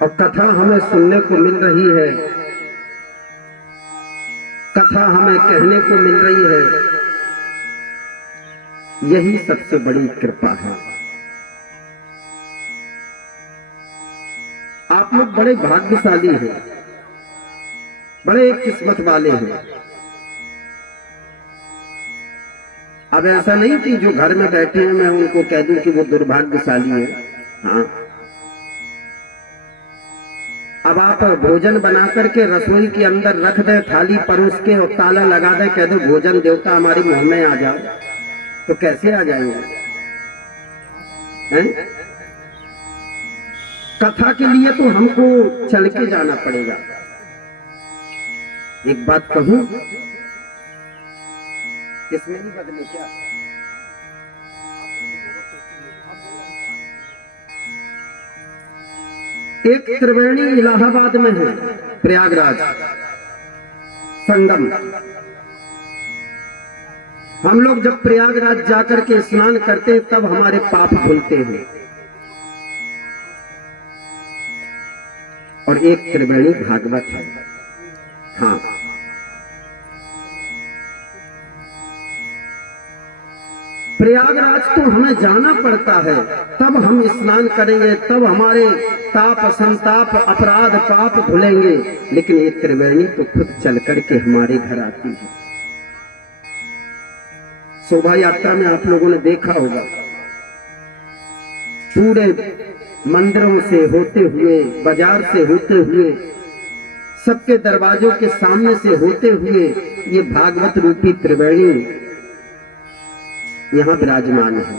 और कथा हमें सुनने को मिल रही है, कथा हमें कहने को मिल रही है, यही सबसे बड़ी कृपा है। आप लोग बड़े भाग्यशाली हैं, बड़े किस्मत वाले हैं। अब ऐसा नहीं कि जो घर में बैठे हैं मैं उनको कह दूं कि वो दुर्भाग्यशाली है। हाँ, अब आप भोजन बना करके रसोई के अंदर रख दे, थाली परोस के और ताला लगा दे, कह दो भोजन देवता हमारे मुंह में आ जाओ, तो कैसे आ जाएंगे? हैं? कथा के लिए तो हमको चल के जाना पड़ेगा। एक बात कहूं, इसमें नहीं बदले क्या? एक त्रिवेणी इलाहाबाद में है, प्रयागराज संगम। हम लोग जब प्रयागराज जाकर के स्नान करते हैं तब हमारे पाप धुलते हैं। और एक त्रिवेणी भागवत है। हाँ, प्रयागराज तो हमें जाना पड़ता है, तब हम स्नान करेंगे, तब हमारे ताप संताप अपराध पाप धुलेंगे। लेकिन ये त्रिवेणी तो खुद चल करके हमारे घर आती है। शोभा यात्रा में आप लोगों ने देखा होगा, पूरे मंदिरों से होते हुए, बाजार से होते हुए, सबके दरवाजों के सामने से होते हुए ये भागवत रूपी त्रिवेणी यहां विराजमान है।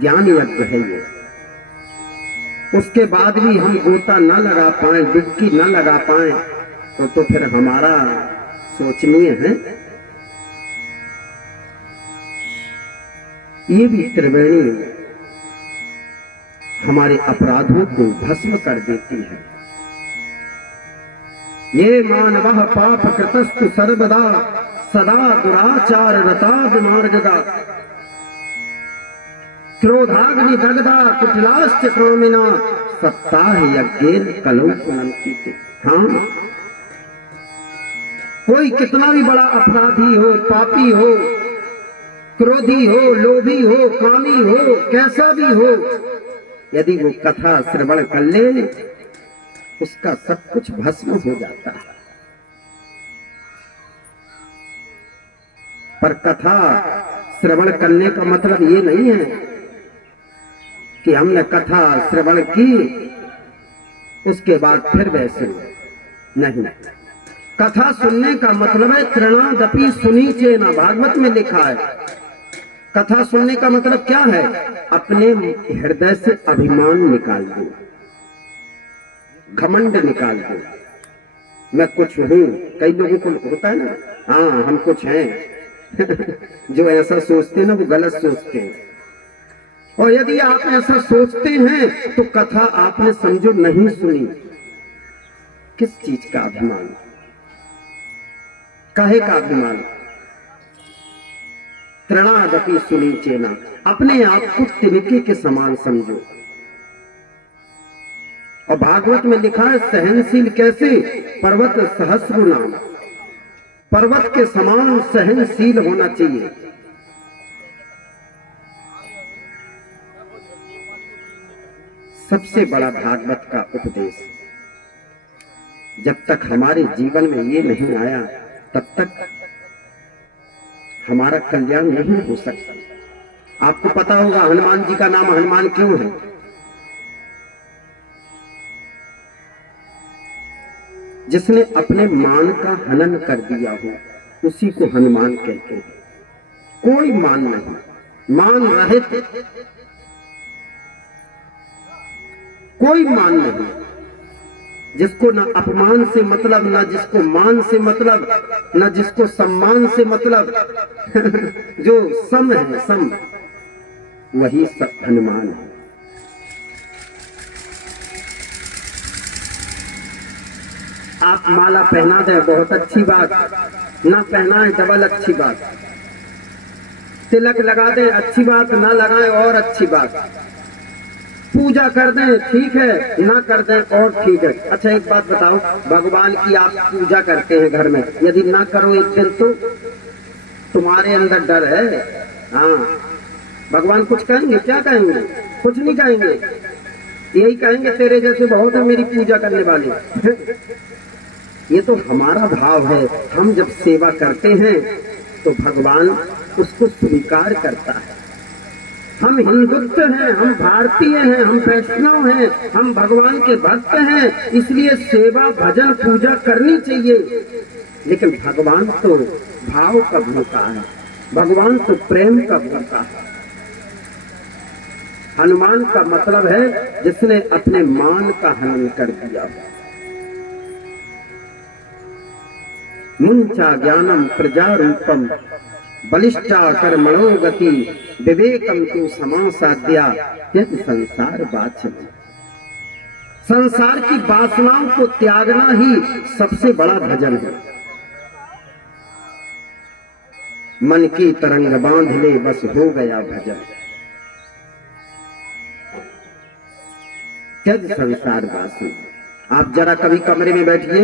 ज्ञान यज्ञ है ये। उसके बाद भी हम गोता न लगा पाए, डुबकी न लगा पाए, तो फिर हमारा सोचनीय है। ये भी त्रिवेणी हमारे अपराधों को भस्म कर देती है। ये मानवः पाप कृतस्तु सर्वदा सदा दुराचार रता विमार्गगा क्रोधाग्नि दग्धा कुटिलाश्च कामिना सप्ताह यज्ञेन कलौ पुनन्ति। हाँ, कोई कितना भी बड़ा अपराधी हो, पापी हो, क्रोधी हो, लोभी हो, कामी हो, कैसा भी हो, यदि वो कथा श्रवण कर ले उसका सब कुछ भस्म हो जाता है। पर कथा श्रवण करने का मतलब ये नहीं है कि हमने कथा श्रवण की उसके बाद फिर वैसे नहीं। कथा सुनने का मतलब है तृणादपि सुनी चेना, भागवत में लिखा है। कथा सुनने का मतलब क्या है? अपने हृदय से अभिमान निकाल दो, घमंड निकाल दो। मैं कुछ हूं, कई लोगों को होता है ना, हाँ हम कुछ हैं। जो ऐसा सोचते हैं ना वो गलत सोचते हैं। और यदि आप ऐसा सोचते हैं तो कथा आपने समझो नहीं सुनी। किस चीज का अभिमान, काहे का अभिमान? तृणादपि सुनी चेना, अपने आप को तिनके के समान समझो। और भागवत में लिखा है सहनशील कैसे? पर्वत सहस्र नाम, पर्वत के समान सहनशील होना चाहिए। सबसे बड़ा भागवत का उपदेश जब तक हमारे जीवन में ये नहीं आया तब तक हमारा कल्याण नहीं हो सकता। आपको पता होगा हनुमान जी का नाम हनुमान क्यों है? जिसने अपने मान का हनन कर दिया हो उसी को हनुमान कहते हैं। कोई मान नहीं, मान रहित कोई मान नहीं, जिसको न अपमान से मतलब, न जिसको मान से मतलब, न जिसको सम्मान से मतलब। जो सम है, सम, वही सब हनुमान है। आप माला पहना दें बहुत अच्छी बात, ना पहनाएं डबल अच्छी बात। तिलक लगा दें अच्छी बात, ना लगाएं और अच्छी बात। पूजा कर दें ठीक है, ना कर दें और ठीक है। अच्छा एक बात बताओ, भगवान की आप पूजा करते हैं घर में, यदि ना करो एक दिन तो तुम्हारे अंदर डर है। हाँ, भगवान कुछ कहेंगे? क्या कहेंगे? कुछ नहीं कहेंगे, यही कहेंगे तेरे जैसे बहुत है मेरी पूजा करने वाले। ये तो हमारा भाव है। हम जब सेवा करते हैं तो भगवान उसको स्वीकार करता है। हम हिंदुत्व हैं, हम भारतीय हैं, हम वैष्णव हैं, हम भगवान के भक्त हैं, इसलिए सेवा भजन पूजा करनी चाहिए। लेकिन भगवान तो भाव का भूखा है, भगवान तो प्रेम का भूखा है। हनुमान का मतलब है जिसने अपने मान का हनन कर दिया। मुंचा ज्ञानम प्रजारूपम बलिष्ठा कर्मणो गति विवेकम तु समासाद्या त्यज संसार वाचन। संसार की वासनाओं को त्यागना ही सबसे बड़ा भजन है। मन की तरंग बांध ले बस हो गया भजन। त्यज संसार वासना। आप जरा कभी कमरे में बैठिए,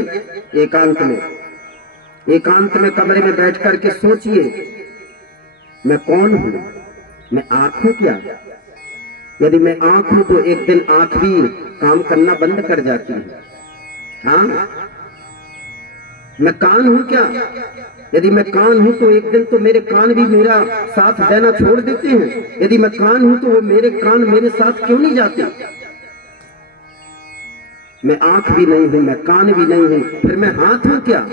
एकांत में कमरे में बैठ करके सोचिए, मैं कौन हूं? मैं आंख हूं क्या? यदि मैं आंख हूं तो एक दिन आंख भी काम करना बंद कर जाती है। हाँ, मैं कान हूं क्या? यदि मैं कान हूं तो एक दिन तो मेरे कान भी मेरा साथ देना छोड़ देते हैं। यदि मैं कान हूं तो वो मेरे कान मेरे साथ क्यों नहीं जाते? मैं आंख भी नहीं हूं, मैं कान भी नहीं हूं, फिर मैं हाथ हूं क्या?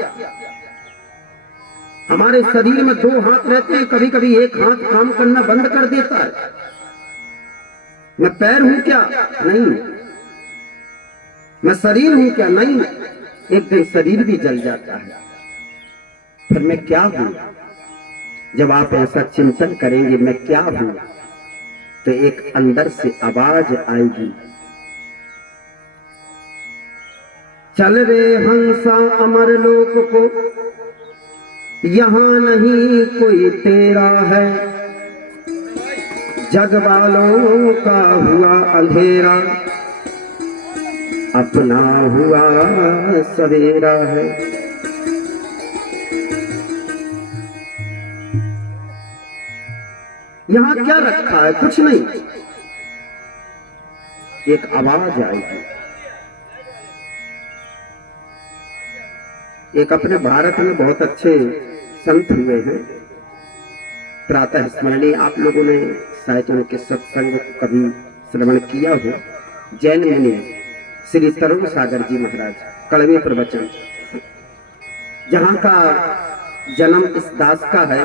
हमारे शरीर में दो हाथ रहते हैं, कभी कभी एक हाथ काम करना बंद कर देता है। मैं पैर हूं क्या? नहीं। मैं शरीर हूं क्या? नहीं। एक दिन शरीर भी जल जाता है, फिर मैं क्या हूं? जब आप ऐसा चिंतन करेंगे मैं क्या हूं, तो एक अंदर से आवाज आएगी, चल रे हंसा अमर लोक को, यहां नहीं कोई तेरा है। जग वालों का हुआ अंधेरा, अपना हुआ सवेरा है। यहां क्या रखा है? कुछ नहीं। एक आवाज आएगी। एक अपने भारत में बहुत अच्छे संत हुए हैं, प्रातः स्मरणीय। आप लोगों ने शायद उनके सत्संग कभी श्रवण किया हो। जैन मुनि श्री तरुण सागर जी महाराज, कड़वे प्रवचन। जहाँ का जन्म इस दास का है,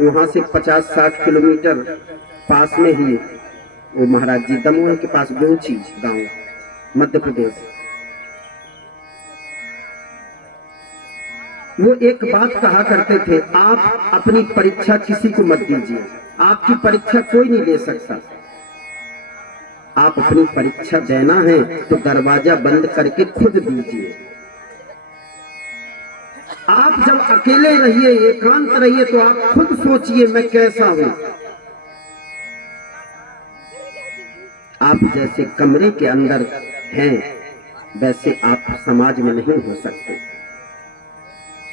वहां से 50-60 किलोमीटर पास में ही वो महाराज जी दमोह के पास गोची गांव, मध्य प्रदेश। वो एक बात कहा करते थे, आप अपनी परीक्षा किसी को मत दीजिए, आपकी परीक्षा कोई नहीं ले सकता। आप अपनी परीक्षा देना है तो दरवाजा बंद करके खुद दीजिए। आप जब अकेले रहिए, एकांत रहिए, तो आप खुद सोचिए मैं कैसा हूं। आप जैसे कमरे के अंदर हैं, वैसे आप समाज में नहीं हो सकते।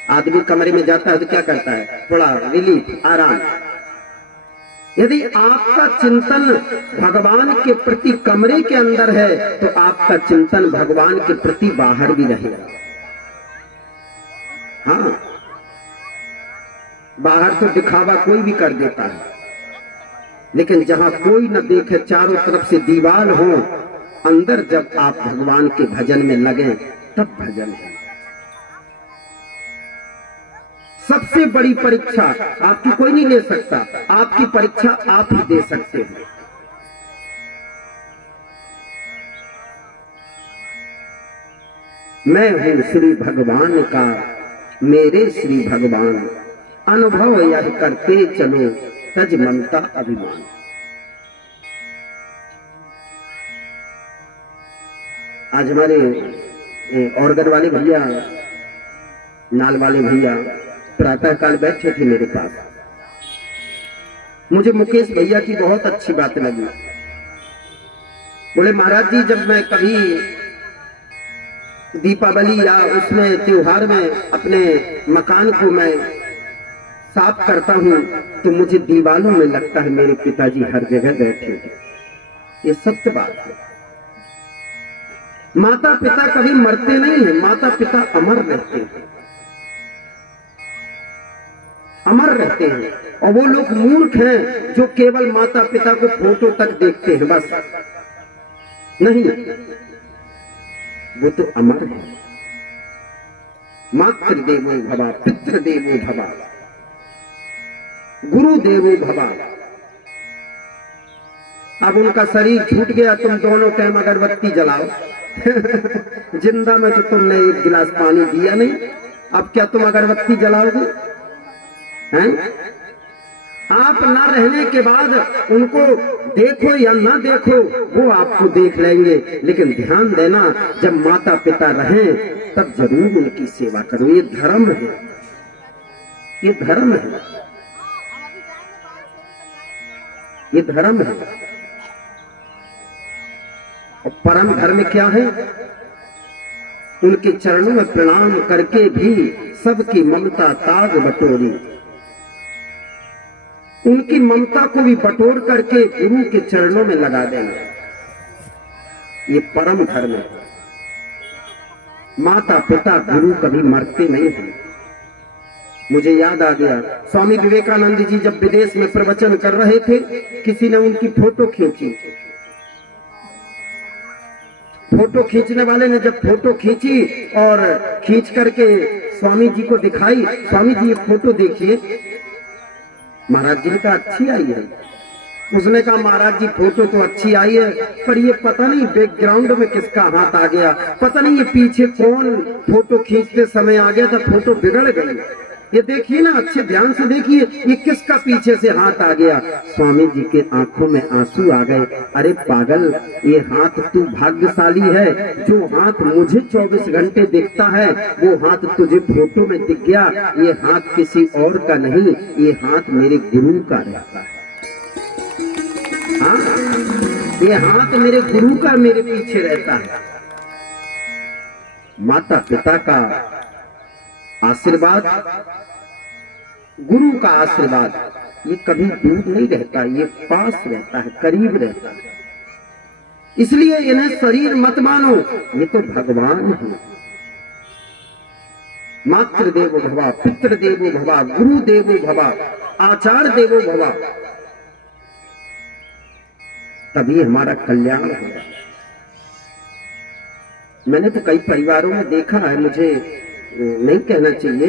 आदमी कमरे में जाता है तो क्या करता है? थोड़ा रिलीफ, आराम। यदि आपका चिंतन भगवान के प्रति कमरे के अंदर है, तो आपका चिंतन भगवान के प्रति बाहर भी रहेगा। हाँ, बाहर तो दिखावा कोई भी कर देता है, लेकिन जहां कोई न देखे, चारों तरफ से दीवार हो, अंदर जब आप भगवान के भजन में लगे, तब भजन है। सबसे बड़ी परीक्षा आपकी कोई नहीं ले सकता, आपकी परीक्षा आप ही दे सकते हैं। मैं हूं श्री भगवान का, मेरे श्री भगवान, अनुभव यह करते चलो, तज ममता अभिमान। आज हमारे ऑर्गन वाले भैया, नाल वाले भैया प्रातः काल बैठे थे मेरे पास। मुझे मुकेश भैया की बहुत अच्छी बात लगी। बोले महाराज जी, जब मैं कभी दीपावली या उसमें त्योहार में अपने मकान को मैं साफ करता हूँ तो मुझे दीवालों में लगता है मेरे पिताजी हर जगह बैठे हैं। ये सत्य बात है। माता पिता कभी मरते नहीं है, माता पिता अमर रहते हैं, अमर रहते हैं। और वो लोग मूर्ख हैं जो केवल माता पिता को फोटो तक देखते हैं, बस। नहीं, वो तो अमर है। मातृदेवो भव, पितृदेवो भव, गुरुदेवो भव। अब उनका शरीर छूट गया, तुम दोनों टाइम अगरबत्ती जलाओ। जिंदा में तो तुमने एक गिलास पानी दिया नहीं, अब क्या तुम अगरबत्ती जलाओगे? हैं? आप ना रहने के बाद उनको देखो या ना देखो, वो आपको देख लेंगे। लेकिन ध्यान देना, जब माता पिता रहें तब जरूर उनकी सेवा करो। ये धर्म है, ये धर्म है, ये धर्म है। और परम धर्म क्या है? उनके चरणों में प्रणाम करके भी सबकी ममता ताग बटोरी, उनकी ममता को भी बटोर करके गुरु के चरणों में लगा देना, ये परम धर्म है। माता पिता गुरु कभी मरते नहीं हैं। मुझे याद आ गया, स्वामी विवेकानंद जी जब विदेश में प्रवचन कर रहे थे, किसी ने उनकी फोटो खींची। फोटो खींचने वाले ने जब फोटो खींची और खींच करके स्वामी जी को दिखाई, स्वामी जी ये फोटो देखिए। महाराज जी ने कहा अच्छी आई है। उसने कहा महाराज जी फोटो तो अच्छी आई है, पर ये पता नहीं बैकग्राउंड में किसका हाथ आ गया, पता नहीं ये पीछे कौन फोटो खींचते समय आ गया था, फोटो बिगड़ गई। ये देखिए ना, अच्छे ध्यान से देखिए, ये किसका पीछे से हाथ आ गया। स्वामी जी के आंखों में आंसू आ गए। अरे पागल, ये हाथ तू भाग्यशाली है, जो हाथ मुझे 24 घंटे दिखता है वो हाथ तुझे फोटो में दिख गया। ये हाथ किसी और का नहीं, ये हाथ मेरे गुरु का रहता है। हाँ, ये हाथ मेरे गुरु का मेरे पीछे रहता है। माता पिता का आशीर्वाद, गुरु का आशीर्वाद, ये कभी दूर नहीं रहता, ये पास रहता है, करीब रहता है। इसलिए इन्हें शरीर मत मानो, ये तो भगवान है। मातृदेवो भव, पितृदेवो भव, गुरुदेवो भव, आचार्य देवो भव, तभी हमारा कल्याण होगा। मैंने तो कई परिवारों में देखा है, मुझे नहीं कहना चाहिए,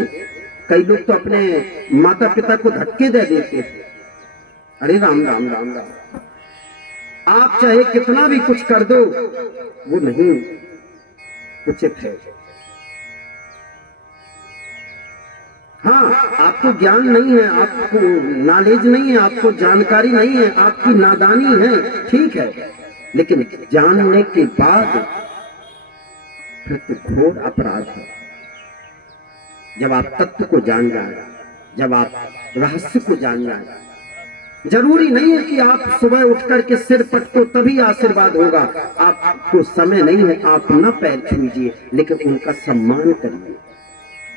कई लोग तो अपने माता पिता को धक्के दे देते हैं। अरे राम राम राम राम, आप चाहे कितना भी कुछ कर दो, वो नहीं उचित है। हाँ, आपको ज्ञान नहीं है, आपको नॉलेज नहीं है, आपको जानकारी नहीं है, आपकी नादानी है, ठीक है, लेकिन जानने के बाद फिर तो घोर अपराध है। जब आप तत्व को जान जाए, जब आप रहस्य को जान जाए, जरूरी नहीं है कि आप सुबह उठ करके सिर पटको तभी आशीर्वाद होगा। आपको समय नहीं है, आप न पैर छूजिए, लेकिन उनका सम्मान करिए,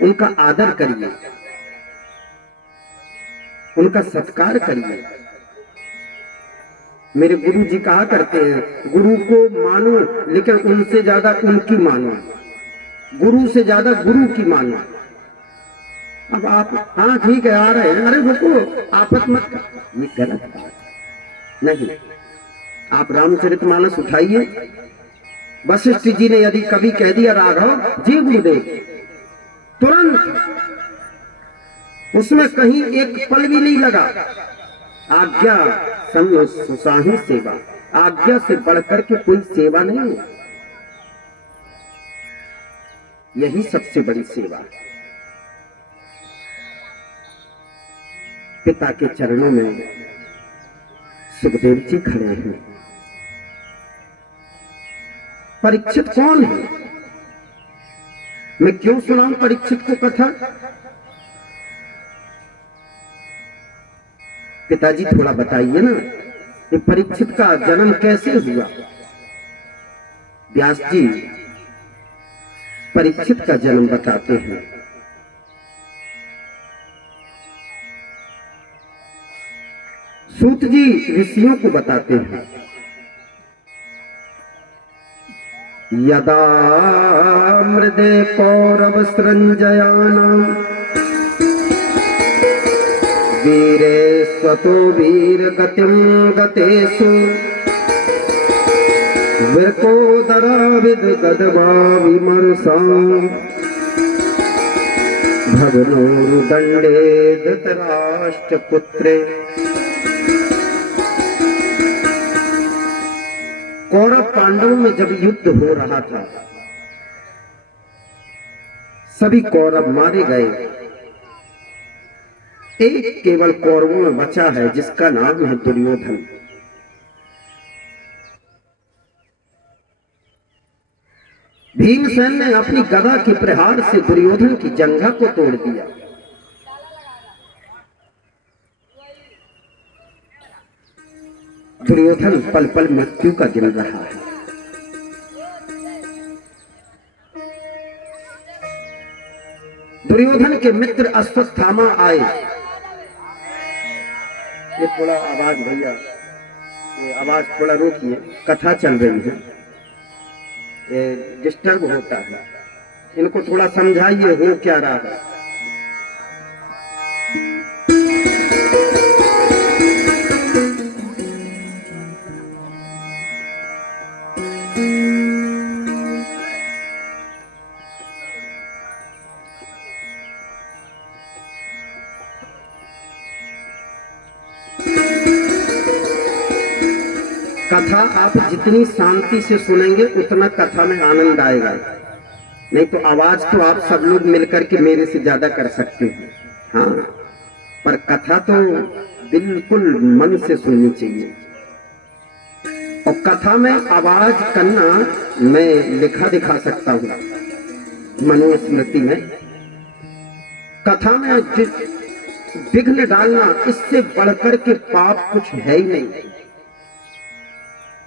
उनका आदर करिए, उनका सत्कार करिए। मेरे गुरु जी कहा करते हैं, गुरु को मानो लेकिन उनसे ज्यादा उनकी मानो, गुरु से ज्यादा गुरु की मानो। अब आप हाँ ठीक है आ रहे हैं, अरे रुको, आपस मत कर, ये गलत बात नहीं। आप रामचरितमानस उठाइए, वशिष्ठ जी ने यदि कभी कह दिया राघव जी गुरुदेव, तुरंत उसमें कहीं एक पल भी नहीं लगा। आज्ञा समझो सुसाही सेवा, आज्ञा से बढ़कर के कोई सेवा नहीं है, यही सबसे बड़ी सेवा है। पिता के चरणों में सुखदेव जी खड़े हैं। परीक्षित कौन है? मैं क्यों सुनाऊं परीक्षित को कथा? पिताजी थोड़ा बताइए ना, ये परीक्षित का जन्म कैसे हुआ? व्यास जी परीक्षित का जन्म बताते हैं। सूत जी ऋषियों को बताते हैं। यदा मृदे कौरव सृंजयानां वीरे स्वतो वीर गतिं गतेषु विरकोदराविद गदवा विमर्शां भगनोरुदण्डे धृतराष्ट्रपुत्रे। कौरव पांडवों में जब युद्ध हो रहा था, सभी कौरव मारे गए। एक केवल कौरवों में बचा है जिसका नाम है दुर्योधन। भीमसेन ने अपनी गदा के प्रहार से दुर्योधन की जंघा को तोड़ दिया। दुर्योधन पल पल मृत्यु का गिन रहा है। दुर्योधन के मित्र अश्वत्थामा आए। ये थोड़ा आवाज भैया, ये आवाज थोड़ा रोकिए, कथा चल रही है, ये डिस्टर्ब होता है। इनको थोड़ा समझाइए हो क्या रहा है। कथा आप जितनी शांति से सुनेंगे उतना कथा में आनंद आएगा। नहीं तो आवाज तो आप सब लोग मिलकर के मेरे से ज्यादा कर सकते हैं, हाँ, पर कथा तो बिल्कुल मन से सुननी चाहिए। और कथा में आवाज करना मैं लिखा दिखा सकता हूँ मनुस्मृति में। कथा में विघ्न डालना, इससे बढ़कर के पाप कुछ है ही नहीं।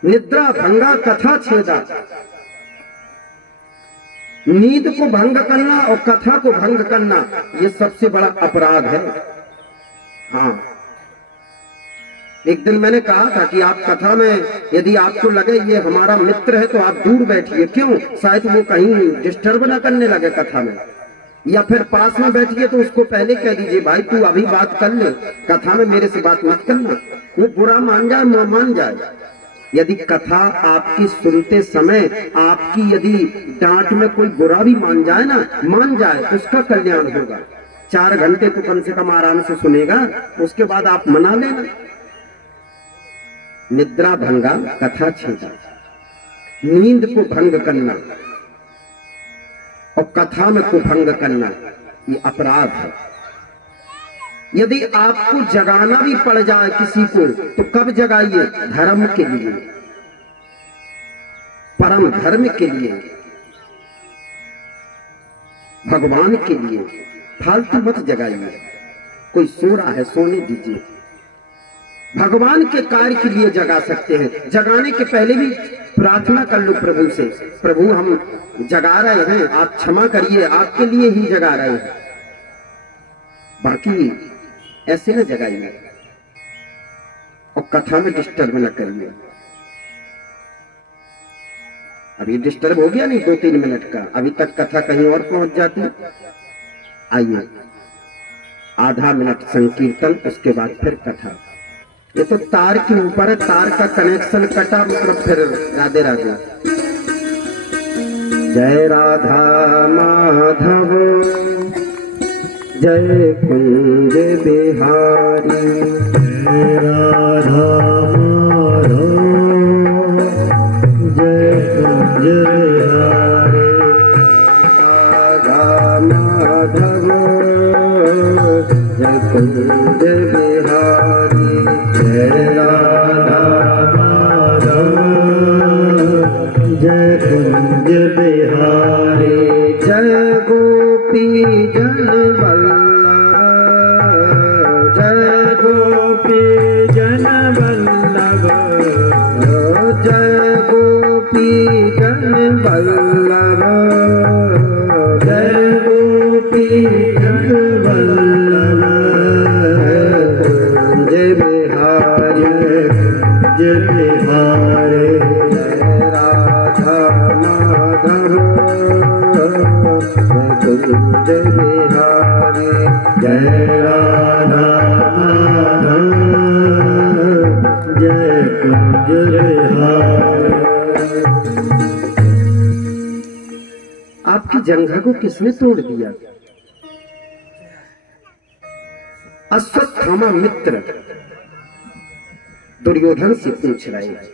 निद्रा भंगा कथा छेदा, नींद को भंग करना और कथा को भंग करना ये सबसे बड़ा अपराध है। हाँ, एक दिन मैंने कहा था कि आप कथा में यदि आपको लगे ये हमारा मित्र है तो आप दूर बैठिए। क्यों? शायद वो कहीं डिस्टर्ब ना करने लगे कथा में, या फिर पास में बैठिए तो उसको पहले कह दीजिए भाई तू अभी बात कर ले, कथा में मेरे से बात मत करना। वो बुरा मान जाए मान जाए। यदि कथा आपकी सुनते समय आपकी यदि डांट में कोई बुरा भी मान जाए ना, मान जाए, उसका कल्याण होगा। 4 घंटे तो कम से कम आराम से सुनेगा, उसके बाद आप मना लेना। निद्रा भंगा कथा छेदा, नींद को भंग करना और कथा में को भंग करना ये अपराध है। यदि आपको जगाना भी पड़ जाए किसी को तो कब जगाइए? धर्म के लिए, परम धर्म के लिए, भगवान के लिए। फालतू मत जगाइए। कोई सो रहा है, सोने दीजिए। भगवान के कार्य के लिए जगा सकते हैं। जगाने के पहले भी प्रार्थना कर लो प्रभु से, प्रभु हम जगा रहे हैं, आप क्षमा करिए, आपके लिए ही जगा रहे हैं। बाकी ऐसे न जगाइए और कथा में डिस्टर्ब न करिए। अभी डिस्टर्ब हो गया नहीं 2-3 मिनट का, अभी तक कथा कहीं और पहुंच जाती। आइए, आधा मिनट संकीर्तन, उसके बाद फिर कथा। ये तो तार के ऊपर है, तार का कनेक्शन कटा मतलब फिर राधे राधे। जय राधा माधव जय कुंज बिहारी, जय राधा माधव जय कुंज बिहारी, राधा माधव जय कुंज बिहारी, जय राधा माधव जय कुंज बिहारी, जय गोपी जन वल्लभ, जय गोपी जन वल्लभ, बिहारी जय राधा माधव कुंज बिहारी जय राधा माधव जय कुंज बिहारी। आपकी जंघा को किसने तोड़ दिया? अश्वत्थामा मित्र दुर्योधन से पूछ रहे हैं,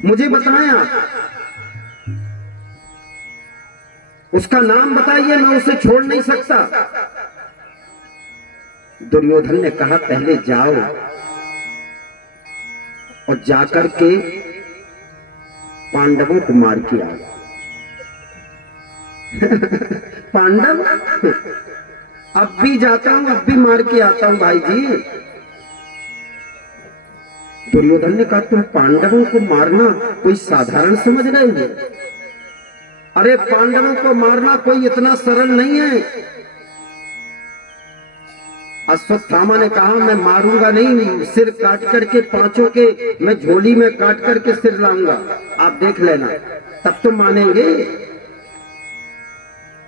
मुझे बताया, उसका नाम बताइए, मैं उसे छोड़ नहीं सकता। दुर्योधन ने कहा, पहले जाओ और जाकर के पांडवों को मार के आओ। पांडव, अब भी जाता हूं, अब भी मार के आता हूं भाई जी। दुर्योधन ने कहा, तुम पांडवों को मारना कोई साधारण समझ रहे हो? अरे पांडवों को मारना कोई इतना सरल नहीं है। अश्वत्थामा ने कहा, मैं मारूंगा नहीं, सिर काट करके पांचों के मैं झोली में काट करके सिर लाऊंगा, आप देख लेना, तब तो मानेंगे।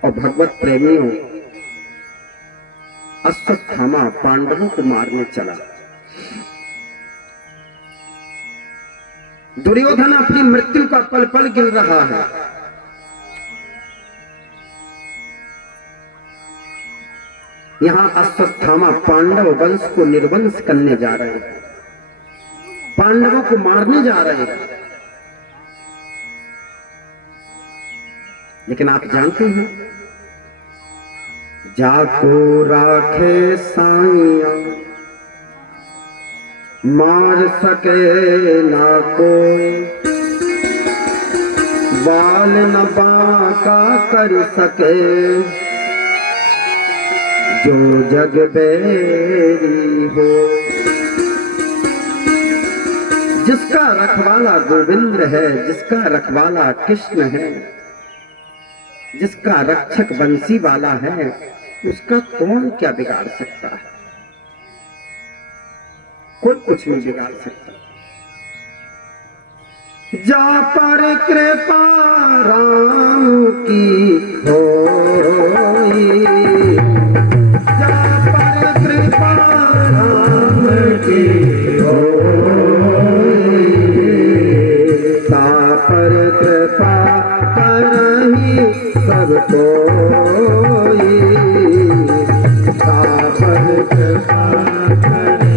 और भगवत प्रेमियों, अश्वत्थामा पांडवों को मारने चला। दुर्योधन अपनी मृत्यु का पल पल गिन रहा है। यहां अश्वत्थामा पांडव वंश को निर्वंश करने जा रहे हैं, पांडवों को मारने जा रहे हैं। लेकिन आप जानते हैं, जाको राखे साइया मार सके ना कोई, बाल न बांका कर सके जो जग बेरी हो। जिसका रखवाला गोविंद है, जिसका रखवाला कृष्ण है, जिसका रक्षक बंसी वाला है, उसका कौन क्या बिगाड़ सकता है? कोई कुछ नहीं बिगाड़ सकता। जा पर कृपा राम की होई, जा पर कृपा राम की होई, ता पर कृपा करही सब कोई, ता पर कृपा करे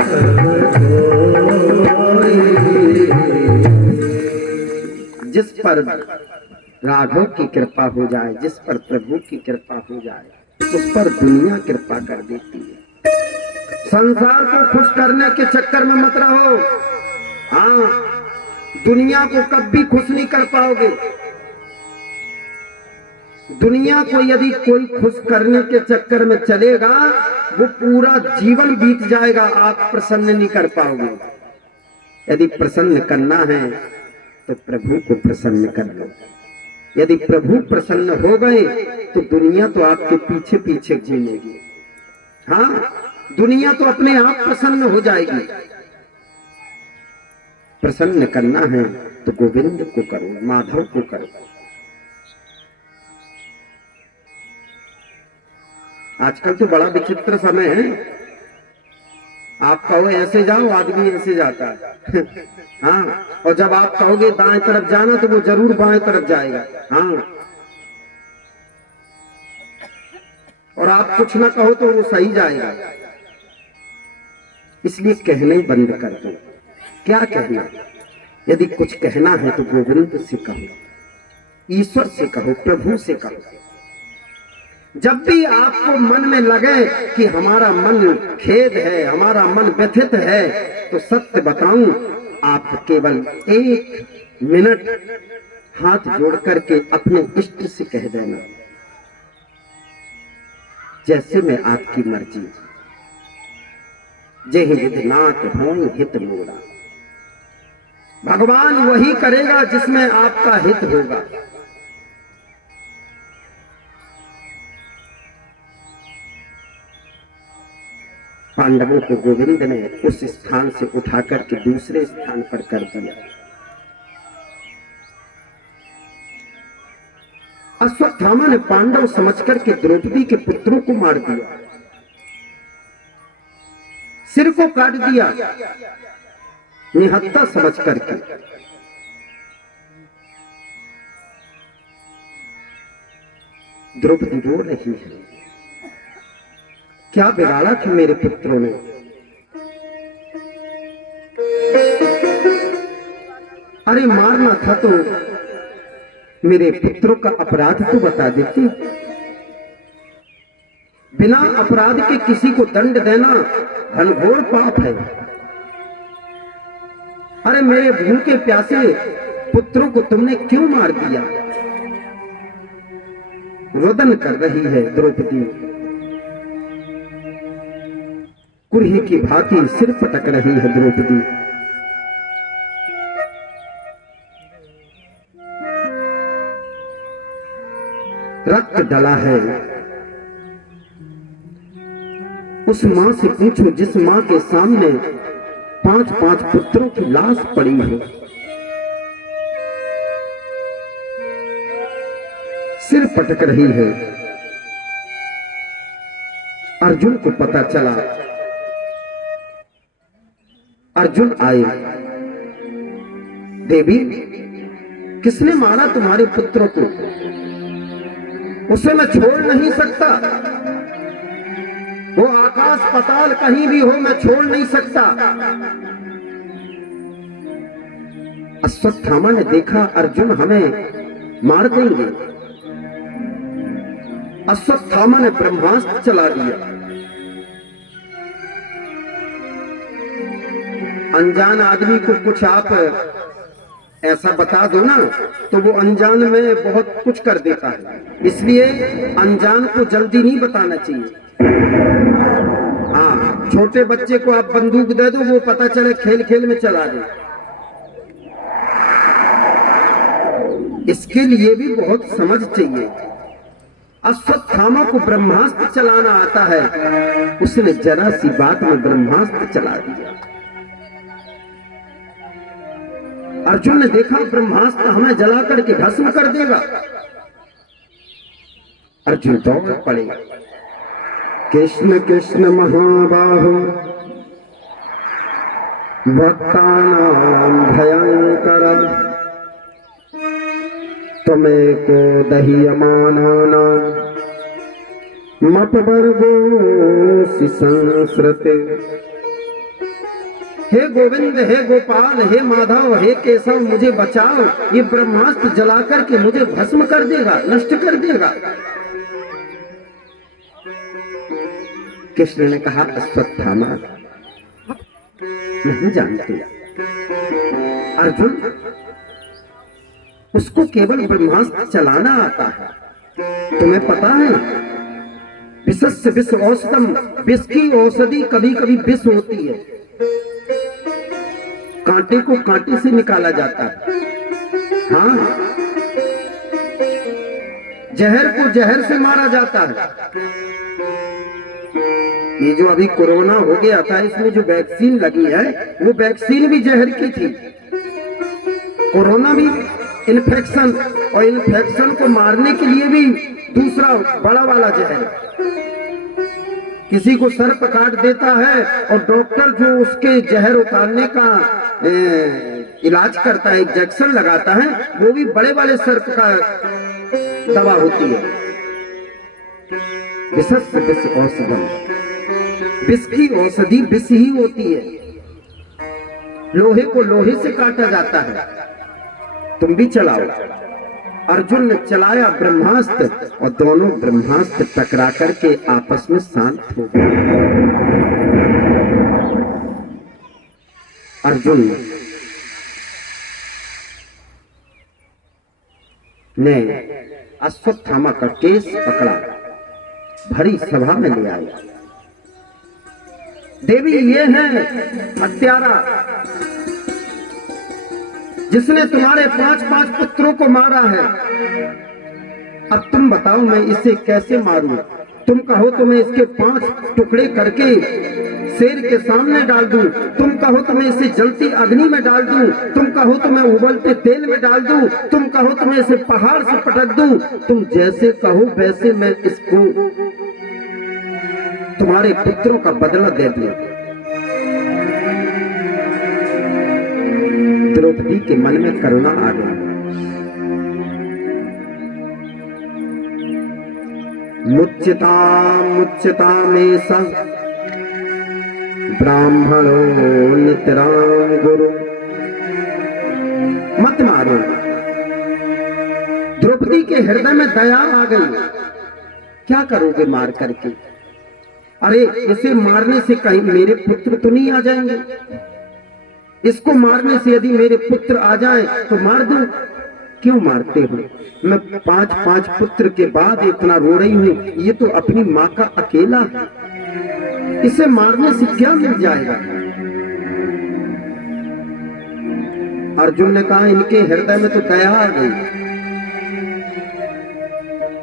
सब कोई। जिस पर राघव की कृपा हो जाए, जिस पर प्रभु की कृपा हो जाए, उस पर दुनिया कृपा कर देती है। संसार को खुश करने के चक्कर में मत रहो। हाँ, दुनिया को कभी खुश नहीं कर पाओगे। दुनिया को यदि कोई खुश करने के चक्कर में चलेगा, वो पूरा जीवन बीत जाएगा, आप प्रसन्न नहीं कर पाओगे। यदि प्रसन्न करना है तो प्रभु को प्रसन्न कर लो। यदि प्रभु प्रसन्न हो गए तो दुनिया तो आपके पीछे पीछे घूमेगी। हाँ, दुनिया तो अपने आप प्रसन्न हो जाएगी। प्रसन्न करना है तो गोविंद को करो, माधव को करो। आजकल तो बड़ा विचित्र समय है। आप कहो ऐसे जाओ, आदमी ऐसे जाता है। हाँ, और जब आप कहोगे दाएं तरफ जाना तो वो जरूर बाएं तरफ जाएगा। हाँ, और आप कुछ ना कहो तो वो सही जाएगा। इसलिए कहने ही बंद कर दो। क्या कहना? यदि कुछ कहना है तो गोविंद से कहो, ईश्वर से कहो, प्रभु से कहो। जब भी आपको मन में लगे कि हमारा मन खेद है, हमारा मन व्यथित है, तो सत्य बताऊं, आप केवल 1 मिनट हाथ जोड़ करके अपने इष्ट से कह देना, जैसे मैं आपकी मर्जी, जेहि विधिनाथ हों हित मोरा। भगवान वही करेगा जिसमें आपका हित होगा। पांडवों को गोविंद ने उस स्थान से उठाकर के दूसरे स्थान पर कर दिया। अश्वत्थामा ने पांडव समझकर के द्रौपदी के पुत्रों को मार दिया, सिर को काट दिया निहत्था समझ करके। द्रौपदी रो रही है, क्या बिगाड़ा था मेरे पुत्रों ने। अरे मारना था तो मेरे पुत्रों का अपराध तो बता देती। बिना अपराध के किसी को दंड देना घनघोर पाप है। अरे मेरे भूखे प्यासे पुत्रों को तुमने क्यों मार दिया। रोदन कर रही है द्रौपदी, कुरही की भांति सिर पटक रही है द्रौपदी। रक्त डला है। उस मां से पूछो जिस मां के सामने 5-5 पुत्रों की लाश पड़ी हो। सिर पटक रही है। अर्जुन को पता चला, अर्जुन आए, देवी किसने मारा तुम्हारे पुत्रों को। उसे मैं छोड़ नहीं सकता, वो आकाश पाताल कहीं भी हो मैं छोड़ नहीं सकता। अश्वत्थामा ने देखा अर्जुन हमें मार देंगे। अश्वत्थामा ने ब्रह्मास्त्र चला दिया। अनजान आदमी को कुछ आप ऐसा बता दो ना तो वो अनजान में बहुत कुछ कर देता है, इसलिए अनजान को जल्दी नहीं बताना चाहिए। हाँ, छोटे बच्चे को आप बंदूक दे दो, वो पता चले खेल खेल में चला दे। इसके लिए भी बहुत समझ चाहिए। अश्वत्थामा को ब्रह्मास्त्र चलाना आता है, उसने जरा सी बात में ब्रह्मास्त्र चला दिया। अर्जुन ने देखा ब्रह्मास्त्र हमें जला करके भस्म कर देगा। अर्जुन दौड़ पड़े। कृष्ण कृष्ण महाबाहो भक्तानां भयंकर त्वमेको दह्यमानानां मपवर्गोऽसि संसृते। हे गोविंद, हे गोपाल, हे माधव, हे केशव, मुझे बचाओ, ये ब्रह्मास्त्र जला करके मुझे भस्म कर देगा, नष्ट कर देगा। कृष्ण ने कहा अश्वत्थामा नहीं जानते अर्जुन, उसको केवल ब्रह्मास्त्र चलाना आता है। तुम्हें पता है विषस्य विष औषधम, विष की औषधि कभी कभी विष होती है। कांटे को कांटे से निकाला जाता है। हाँ, जहर को जहर से मारा जाता है। ये जो अभी कोरोना हो गया था, इसमें जो वैक्सीन लगी है वो वैक्सीन भी जहर की थी। कोरोना भी इन्फेक्शन, और इन्फेक्शन को मारने के लिए भी दूसरा बड़ा वाला जहर। किसी को सर्प काट देता है और डॉक्टर जो उसके जहर उतारने का इलाज करता है, इंजेक्शन लगाता है, वो भी बड़े वाले सर्प का दवा होती है। विषस्य विष औषधम, विष की औषधि विष ही होती है। लोहे को लोहे से काटा जाता है। तुम भी चलाओ। अर्जुन ने चलाया ब्रह्मास्त्र और दोनों ब्रह्मास्त्र टकरा करके आपस में शांत हो गए। अर्जुन ने अश्वत्थामा का केस पकड़ा, भरी सभा में ले आया। देवी ये है हत्यारा जिसने तुम्हारे 5-5 पुत्रों को मारा है। अब तुम बताओ मैं इसे कैसे मारूं। तुम कहो तो मैं इसके 5 टुकड़े करके शेर के सामने डाल दूं, तुम कहो तो मैं इसे जलती अग्नि में डाल दूं, तुम कहो तो मैं उबलते तेल में डाल दूं, तुम कहो तो मैं इसे पहाड़ से पटक दूं, तुम जैसे कहो वैसे मैं इसको तुम्हारे पुत्रों का बदला दे दूं। द्रौपदी के मन में करुणा आ गई। मुच्यता में सब ब्राह्मणो नितराम गुरु। मत मारो। द्रौपदी के हृदय में दया आ गई। क्या करोगे मार करके? अरे इसे मारने से कहीं मेरे पुत्र तो नहीं आ जाएंगे? इसको मारने से यदि मेरे पुत्र आ जाए तो मार दूं। क्यों मारते हो? मैं 5 पुत्र के बाद इतना रो रही हूं। ये तो अपनी माँ का अकेला है, इसे मारने से क्या मिल जाएगा? अर्जुन ने कहा इनके हृदय में तो दया आ गई,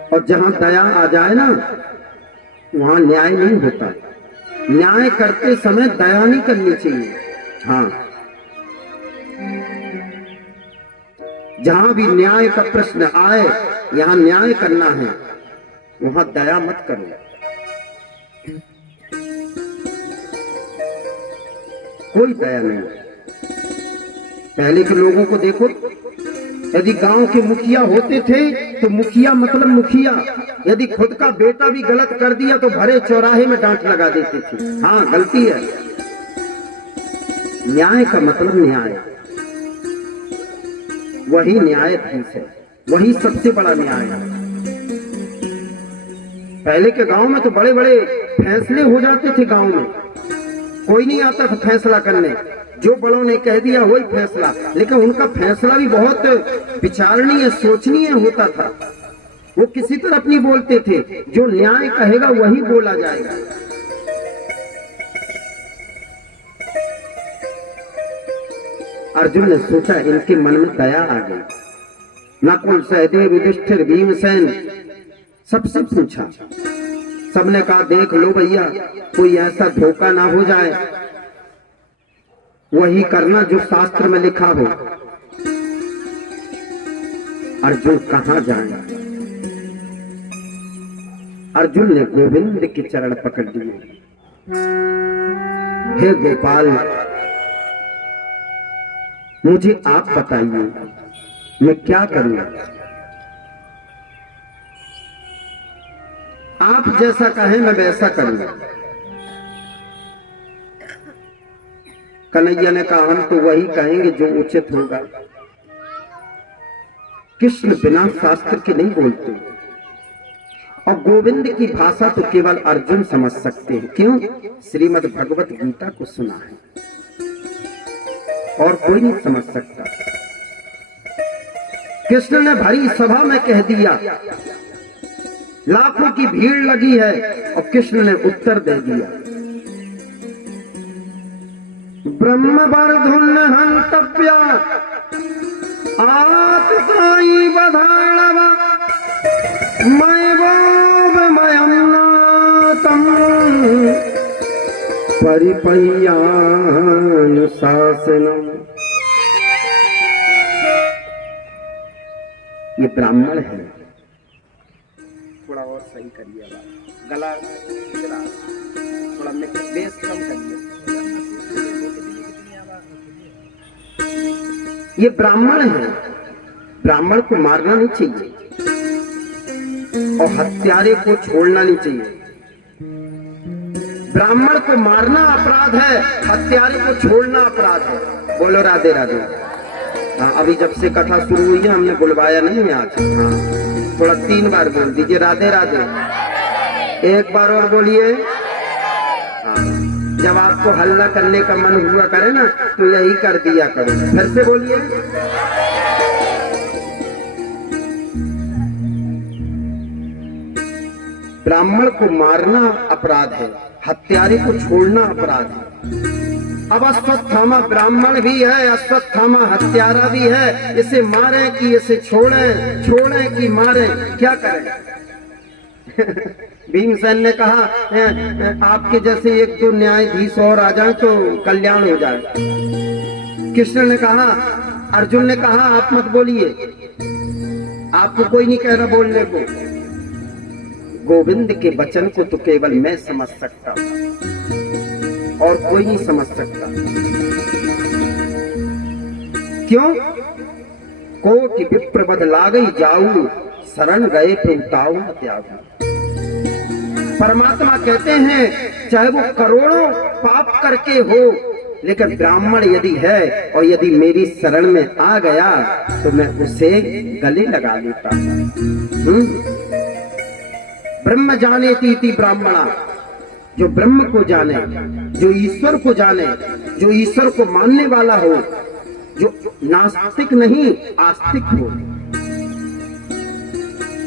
और जहां दया आ जाए ना वहां न्याय नहीं होता। न्याय करते समय दया नहीं करनी चाहिए। हाँ, जहां भी न्याय का प्रश्न आए, यहां न्याय करना है, वहां दया मत करो। कोई दया नहीं। पहले के लोगों को देखो, यदि गांव के मुखिया होते थे तो मुखिया मतलब मुखिया, यदि खुद का बेटा भी गलत कर दिया तो भरे चौराहे में डांट लगा देते थे। हाँ, गलती है। न्याय का मतलब न्याय, वही न्यायाधीश है, वही सबसे बड़ा न्याय है। पहले के गांव में तो बड़े बड़े फैसले हो जाते थे। गांव में कोई नहीं आता था फैसला करने, जो बड़ों ने कह दिया वही फैसला। लेकिन उनका फैसला भी बहुत विचारणीय सोचनीय होता था। वो किसी तरफ नहीं बोलते थे, जो न्याय कहेगा वही बोला जाएगा। अर्जुन ने सोचा इनके मन में दया आ गई। नकुल, सहदेव, युधिष्ठिर, भीमसेन सबसे पूछा। सबने कहा देख लो भैया, कोई ऐसा धोखा ना हो जाए, वही करना जो शास्त्र में लिखा हो। अर्जुन कहां जाए? अर्जुन ने गोविंद के चरण पकड़ लिए। हे गोपाल, मुझे आप बताइए मैं क्या करूं? आप जैसा कहें मैं वैसा करूंगा। कन्हैया ने कहा हम तो वही कहेंगे जो उचित होगा। कृष्ण बिना शास्त्र के नहीं बोलते, और गोविंद की भाषा तो केवल अर्जुन समझ सकते हैं। क्यों? श्रीमद् भगवत गीता को सुना है, और कोई नहीं समझ सकता। कृष्ण ने भरी सभा में कह दिया, लाखों की भीड़ लगी है, और कृष्ण ने उत्तर दे दिया, ब्रह्म वर्धुन हंतव्या आतताई बधाड़व मयं नातम परिपय्यानुशासनम्। ये ब्राह्मण है। थोड़ा और सही करिए आवाज, गला थोड़ा बेस कम करिए। ये ब्राह्मण है, ब्राह्मण को मारना नहीं चाहिए, और हत्यारे को छोड़ना नहीं चाहिए। ब्राह्मण को मारना अपराध है, हत्यारे को छोड़ना अपराध है। बोलो राधे राधे। हाँ, अभी जब से कथा शुरू हुई है हमने बुलवाया नहीं है आज। हाँ, थोड़ा 3 बार बोल दीजिए राधे राधे। एक बार और बोलिए। हाँ, जब आपको हल्ला करने का मन हुआ करे ना तो यही कर दिया करो। फिर से बोलिए। ब्राह्मण को मारना अपराध है, हत्यारे को छोड़ना अपराध है। अब अश्वत्थामा ब्राह्मण भी है, अश्वत्थामा हत्यारा भी है। इसे मारे कि इसे छोड़ें, छोड़ें कि मारें, क्या करें? भीमसेन ने कहा आपके जैसे एक दो न्यायाधीश और आ जाए तो कल्याण हो जाए। कृष्ण ने कहा, अर्जुन ने कहा आप मत बोलिए, आपको कोई नहीं कह रहा बोलने को। गोविंद के वचन को तो केवल मैं समझ सकता हूं और कोई नहीं समझ सकता। क्यों? कोटि विप्र बद लागई जाऊ, शरण गए तो ताऊ न त्यागू। परमात्मा कहते हैं चाहे वो करोड़ों पाप करके हो, लेकिन ब्राह्मण यदि है और यदि मेरी शरण में आ गया तो मैं उसे गले लगा लेता। ब्रह्म जाने तीति ब्राह्मणा, जो ब्रह्म को जाने, जो ईश्वर को जाने, जो ईश्वर को मानने वाला हो, जो नास्तिक नहीं आस्तिक हो,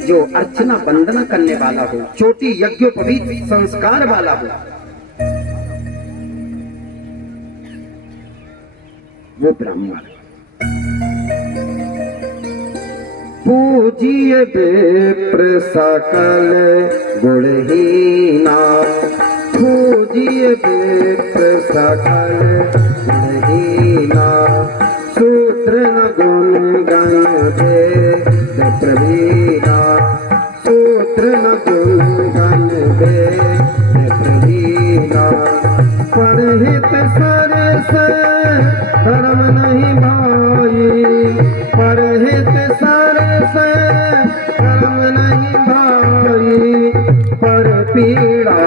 जो अर्चना वंदना करने वाला हो, चोटी यज्ञोपवीत संस्कार वाला हो, वो ब्राह्मण। पूजिए विप्र सकल गुणहीना, पूजिए विप्र सकल गुणहीना, सूत्र न गुण गण वेद प्रवीणा, सूत्र न गुण गण वेद प्रवीणा, परहित सरस धर्म नहीं भाई, परहित सरस धर्म नहीं भाई, पर पीड़ा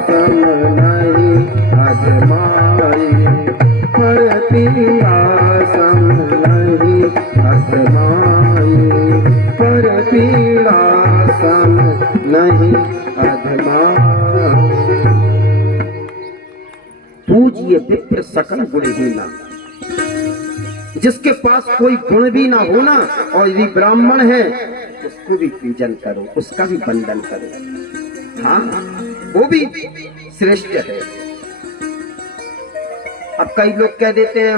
सम नहीं अजमाई, पर पीड़ा सम नहीं अजमाई, पर पीड़ा सम नहीं अजमाई। पूजिए विप्र सकल गुणहीना, जिसके पास कोई गुण भी ना होना और यदि ब्राह्मण है उसको भी पूजन करो, उसका भी वंदन करो। हाँ, वो भी श्रेष्ठ है। अब कई लोग कह देते हैं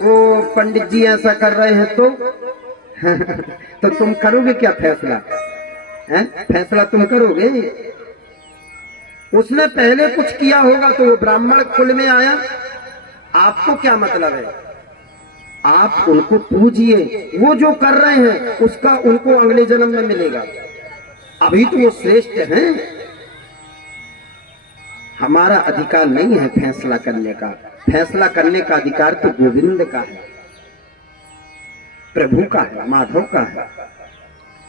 वो पंडित जी ऐसा कर रहे हैं तो तुम करोगे क्या फैसला? है फैसला तुम करोगे? उसने पहले कुछ किया होगा तो वो ब्राह्मण कुल में आया। आपको क्या मतलब है? आप उनको पूजिए, वो जो कर रहे हैं उसका उनको अगले जन्म में मिलेगा। अभी तो वो श्रेष्ठ हैं। हमारा अधिकार नहीं है फैसला करने का। फैसला करने का अधिकार तो गोविंद का है, प्रभु का है, माधव का है।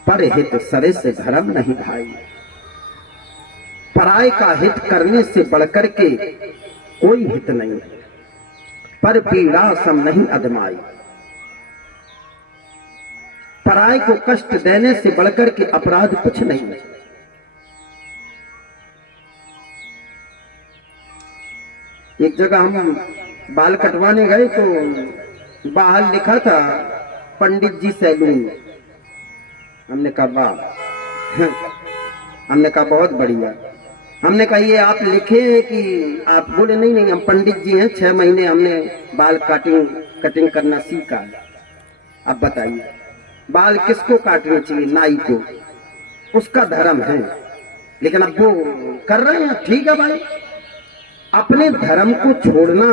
पर हित सरे से धर्म नहीं भाई, पराय का हित करने से बढ़कर के कोई हित नहीं है। पर पीड़ा सम नहीं अदमाई, पराय को कष्ट देने से बढ़कर के अपराध कुछ नहीं है। एक जगह हम बाल कटवाने गए तो बाहर लिखा था पंडित जी सैलून। हमने कहा वाह, हमने कहा बहुत बढ़िया। हमने कहा ये आप लिखे हैं कि आप? बोले नहीं नहीं, हम पंडित जी हैं, 6 महीने हमने बाल कटिंग करना सीखा। अब बताइए बाल किसको काटने चाहिए? नाई को, उसका धर्म है। लेकिन अब वो कर रहे हैं, ठीक है भाई। अपने धर्म को छोड़ना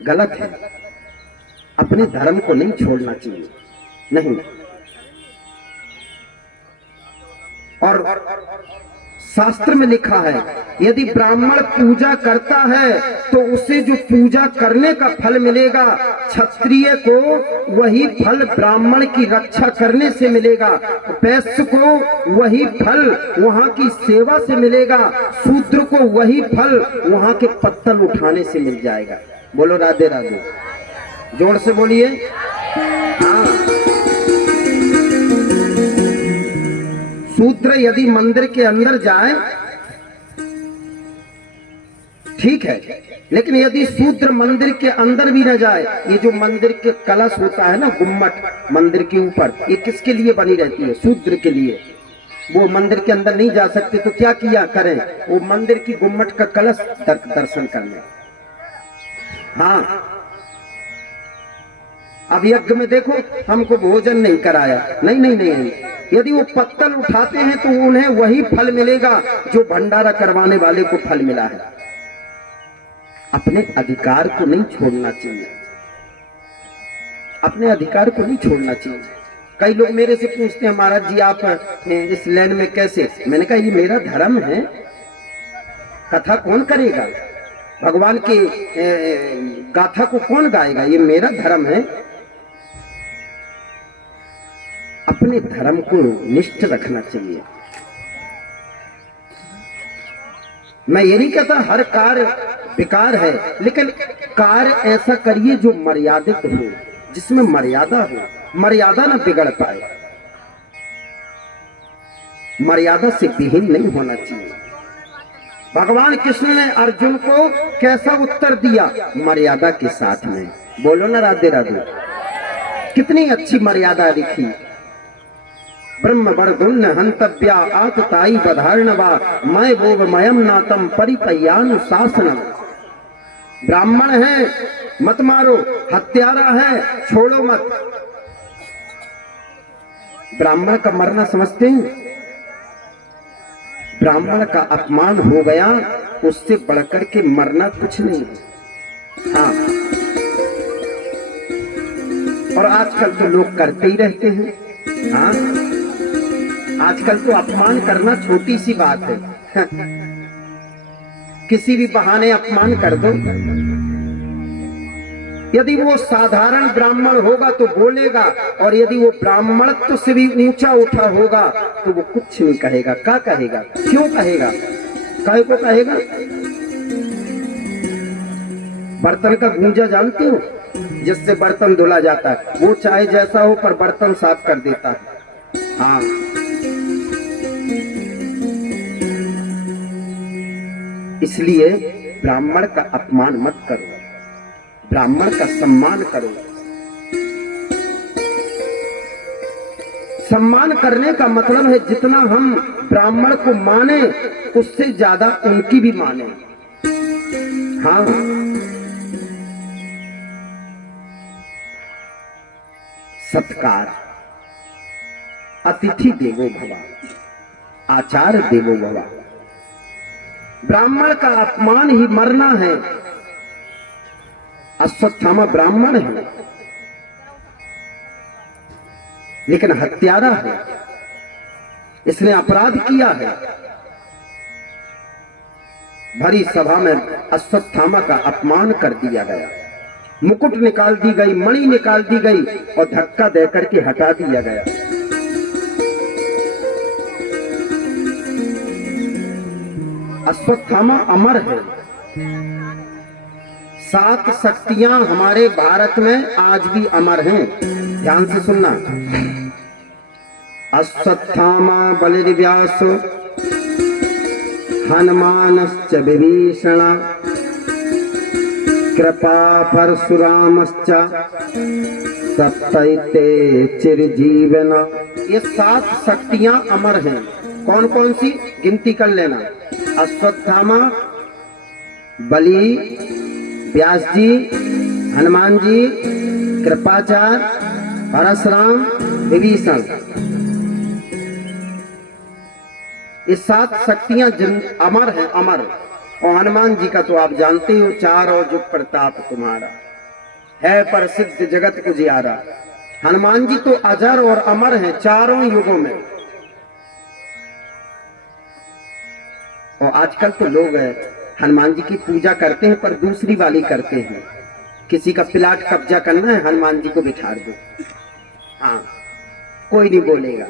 गलत है, अपने धर्म को नहीं छोड़ना चाहिए, नहीं। और शास्त्र में लिखा है यदि ब्राह्मण पूजा करता है तो उसे जो पूजा करने का फल मिलेगा, क्षत्रिय को वही फल ब्राह्मण की रक्षा करने से मिलेगा, वैश्य को वही फल वहां की सेवा से मिलेगा, शूद्र को वही फल वहां के पत्तल उठाने से मिल जाएगा। बोलो राधे राधे, जोर से बोलिए। हाँ, शूद्र यदि मंदिर के अंदर जाए ठीक है, लेकिन यदि शूद्र मंदिर के अंदर भी न जाए, ये जो मंदिर के कलश होता है ना, गुम्मट मंदिर के ऊपर, ये किसके लिए बनी रहती है? शूद्र के लिए। वो मंदिर के अंदर नहीं जा सकते तो क्या किया करें? वो मंदिर की गुम्मट का कलश दर्शन करने। हाँ, अब यज्ञ में देखो हमको भोजन नहीं कराया, नहीं नहीं नहीं, नहीं। यदि वो पत्तल उठाते हैं तो उन्हें वही फल मिलेगा जो भंडारा करवाने वाले को फल मिला है। अपने अधिकार को नहीं छोड़ना चाहिए, अपने अधिकार को नहीं छोड़ना चाहिए। कई लोग मेरे से पूछते हैं, महाराज जी आप इस लाइन में कैसे? मैंने कहा ये मेरा धर्म है, कथा कौन करेगा, भगवान की गाथा को कौन गाएगा, ये मेरा धर्म है। अपने धर्म को निष्ठ रखना चाहिए। मैं ये नहीं कहता हर कार्य बेकार है, लेकिन कार्य ऐसा करिए जो मर्यादित हो, जिसमें मर्यादा हो, मर्यादा न बिगड़ पाए, मर्यादा से विहीन नहीं होना चाहिए। भगवान कृष्ण ने अर्जुन को कैसा उत्तर दिया? मर्यादा के साथ में। बोलो ना राधे राधे। कितनी अच्छी मर्यादा लिखी। ब्रह्म वर्धुन हंतव्या आतताई बधारणवा मय भोग मयम नातम परिपयानुशासनम। ब्राह्मण है मत मारो, हत्यारा है छोड़ो मत। ब्राह्मण का मरना समझते हैं? ब्राह्मण का अपमान हो गया, उससे बढ़कर के मरना कुछ नहीं है। हाँ, और आजकल तो लोग करते ही रहते हैं। हाँ, आजकल तो अपमान करना छोटी सी बात है। किसी भी बहाने अपमान कर दो। यदि वो साधारण ब्राह्मण होगा तो बोलेगा, और यदि वो ब्राह्मणत्व से भी ऊंचा उठा होगा तो वो कुछ नहीं कहेगा। क्या कहेगा? क्यों कहेगा? काहे को कहेगा? बर्तन का गूंजा जानते हो, जिससे बर्तन धुला जाता है, वो चाहे जैसा हो पर बर्तन साफ कर देता है। हाँ, इसलिए ब्राह्मण का अपमान मत करो, ब्राह्मण का सम्मान करो। सम्मान करने का मतलब है जितना हम ब्राह्मण को माने उससे ज्यादा उनकी भी माने। हाँ, सत्कार, अतिथि देवो भव, आचार्य देवो भव। ब्राह्मण का अपमान ही मरना है। अश्वत्थामा ब्राह्मण है लेकिन हत्यारा है, इसने अपराध किया है। भरी सभा में अश्वत्थामा का अपमान कर दिया गया, मुकुट निकाल दी गई, मणि निकाल दी गई और धक्का देकर के हटा दिया गया। अश्वत्थामा अमर है। 7 शक्तियां हमारे भारत में आज भी अमर हैं। ध्यान से सुनना। अश्वत्थामा बलिर्व्यास हनुमानश्च विभीषण कृपा परशुरामश्च सप्तैते चिरजीवन। ये 7 शक्तियां अमर हैं। कौन कौन सी? गिनती कर लेना। अश्वत्थामा, बलि, व्यास जी, हनुमान जी, कृपाचार्य, परशुराम, विभीषण। ये 7 शक्तियां अमर हैं, अमर। और हनुमान जी का तो आप जानते हो, 4 और जुग प्रताप तुम्हारा है प्रसिद्ध जगत को जियारा। हनुमान जी तो अजर और अमर हैं चारों युगों में। और आजकल तो लोग हनुमान जी की पूजा करते हैं पर दूसरी वाली करते हैं। किसी का प्लाट कब्जा करना है, हनुमान जी को बिठा दो। हाँ, कोई नहीं बोलेगा,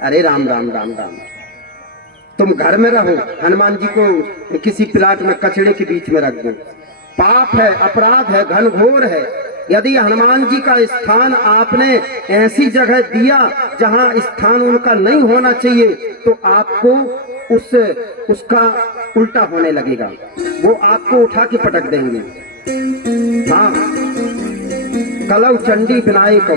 अरे राम राम राम राम। तुम घर में रहो, हनुमान जी को किसी प्लाट में कचड़े के बीच में रख दो। पाप है, अपराध है, घनघोर है। यदि हनुमान जी का स्थान आपने ऐसी जगह दिया जहां स्थान उनका नहीं होना चाहिए तो आपको उसका उल्टा होने लगेगा। वो आपको उठा के पटक देंगे। हाँ, कलौ चंडी विनायकौ।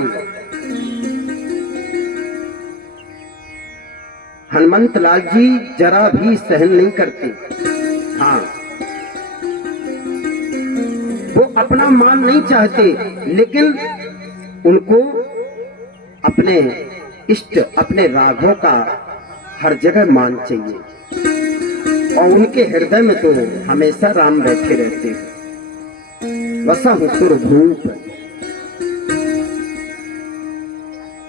हनुमंत लाल जी जरा भी सहन नहीं करते। हाँ, वो अपना मान नहीं चाहते, लेकिन उनको अपने इष्ट अपने राघव का हर जगह मान चाहिए और उनके हृदय में तो हमेशा राम बैठे रहते हैं। वसा हुसुर भूप,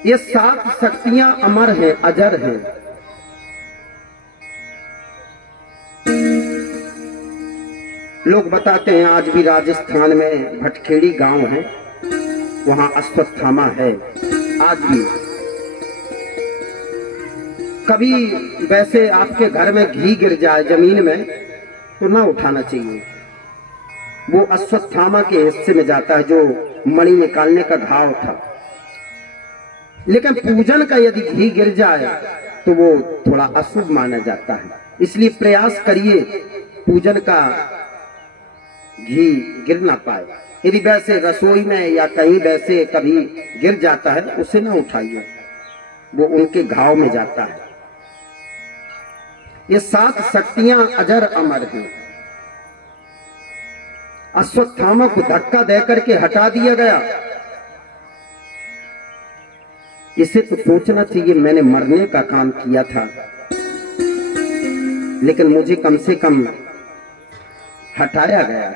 ये 7 शक्तियां अमर हैं, अजर हैं। लोग बताते हैं आज भी राजस्थान में भटखेड़ी गांव है, वहां अश्वत्थामा है आज भी। कभी वैसे आपके घर में घी गिर जाए जमीन में तो ना उठाना चाहिए, वो अश्वत्थामा के हिस्से में जाता है जो मणि निकालने का घाव था। लेकिन पूजन का यदि घी गिर जाए तो वो थोड़ा अशुभ माना जाता है, इसलिए प्रयास करिए पूजन का घी गिर ना पाए। यदि वैसे रसोई में या कहीं वैसे कभी गिर जाता है उसे ना उठाइए, वो उनके घाव में जाता है। ये 7 शक्तियां अजर अमर हैं। अश्वत्थामा को धक्का देकर के हटा दिया गया। इसे तो सोचना चाहिए मैंने मरने का काम किया था, लेकिन मुझे कम से कम हटाया गया,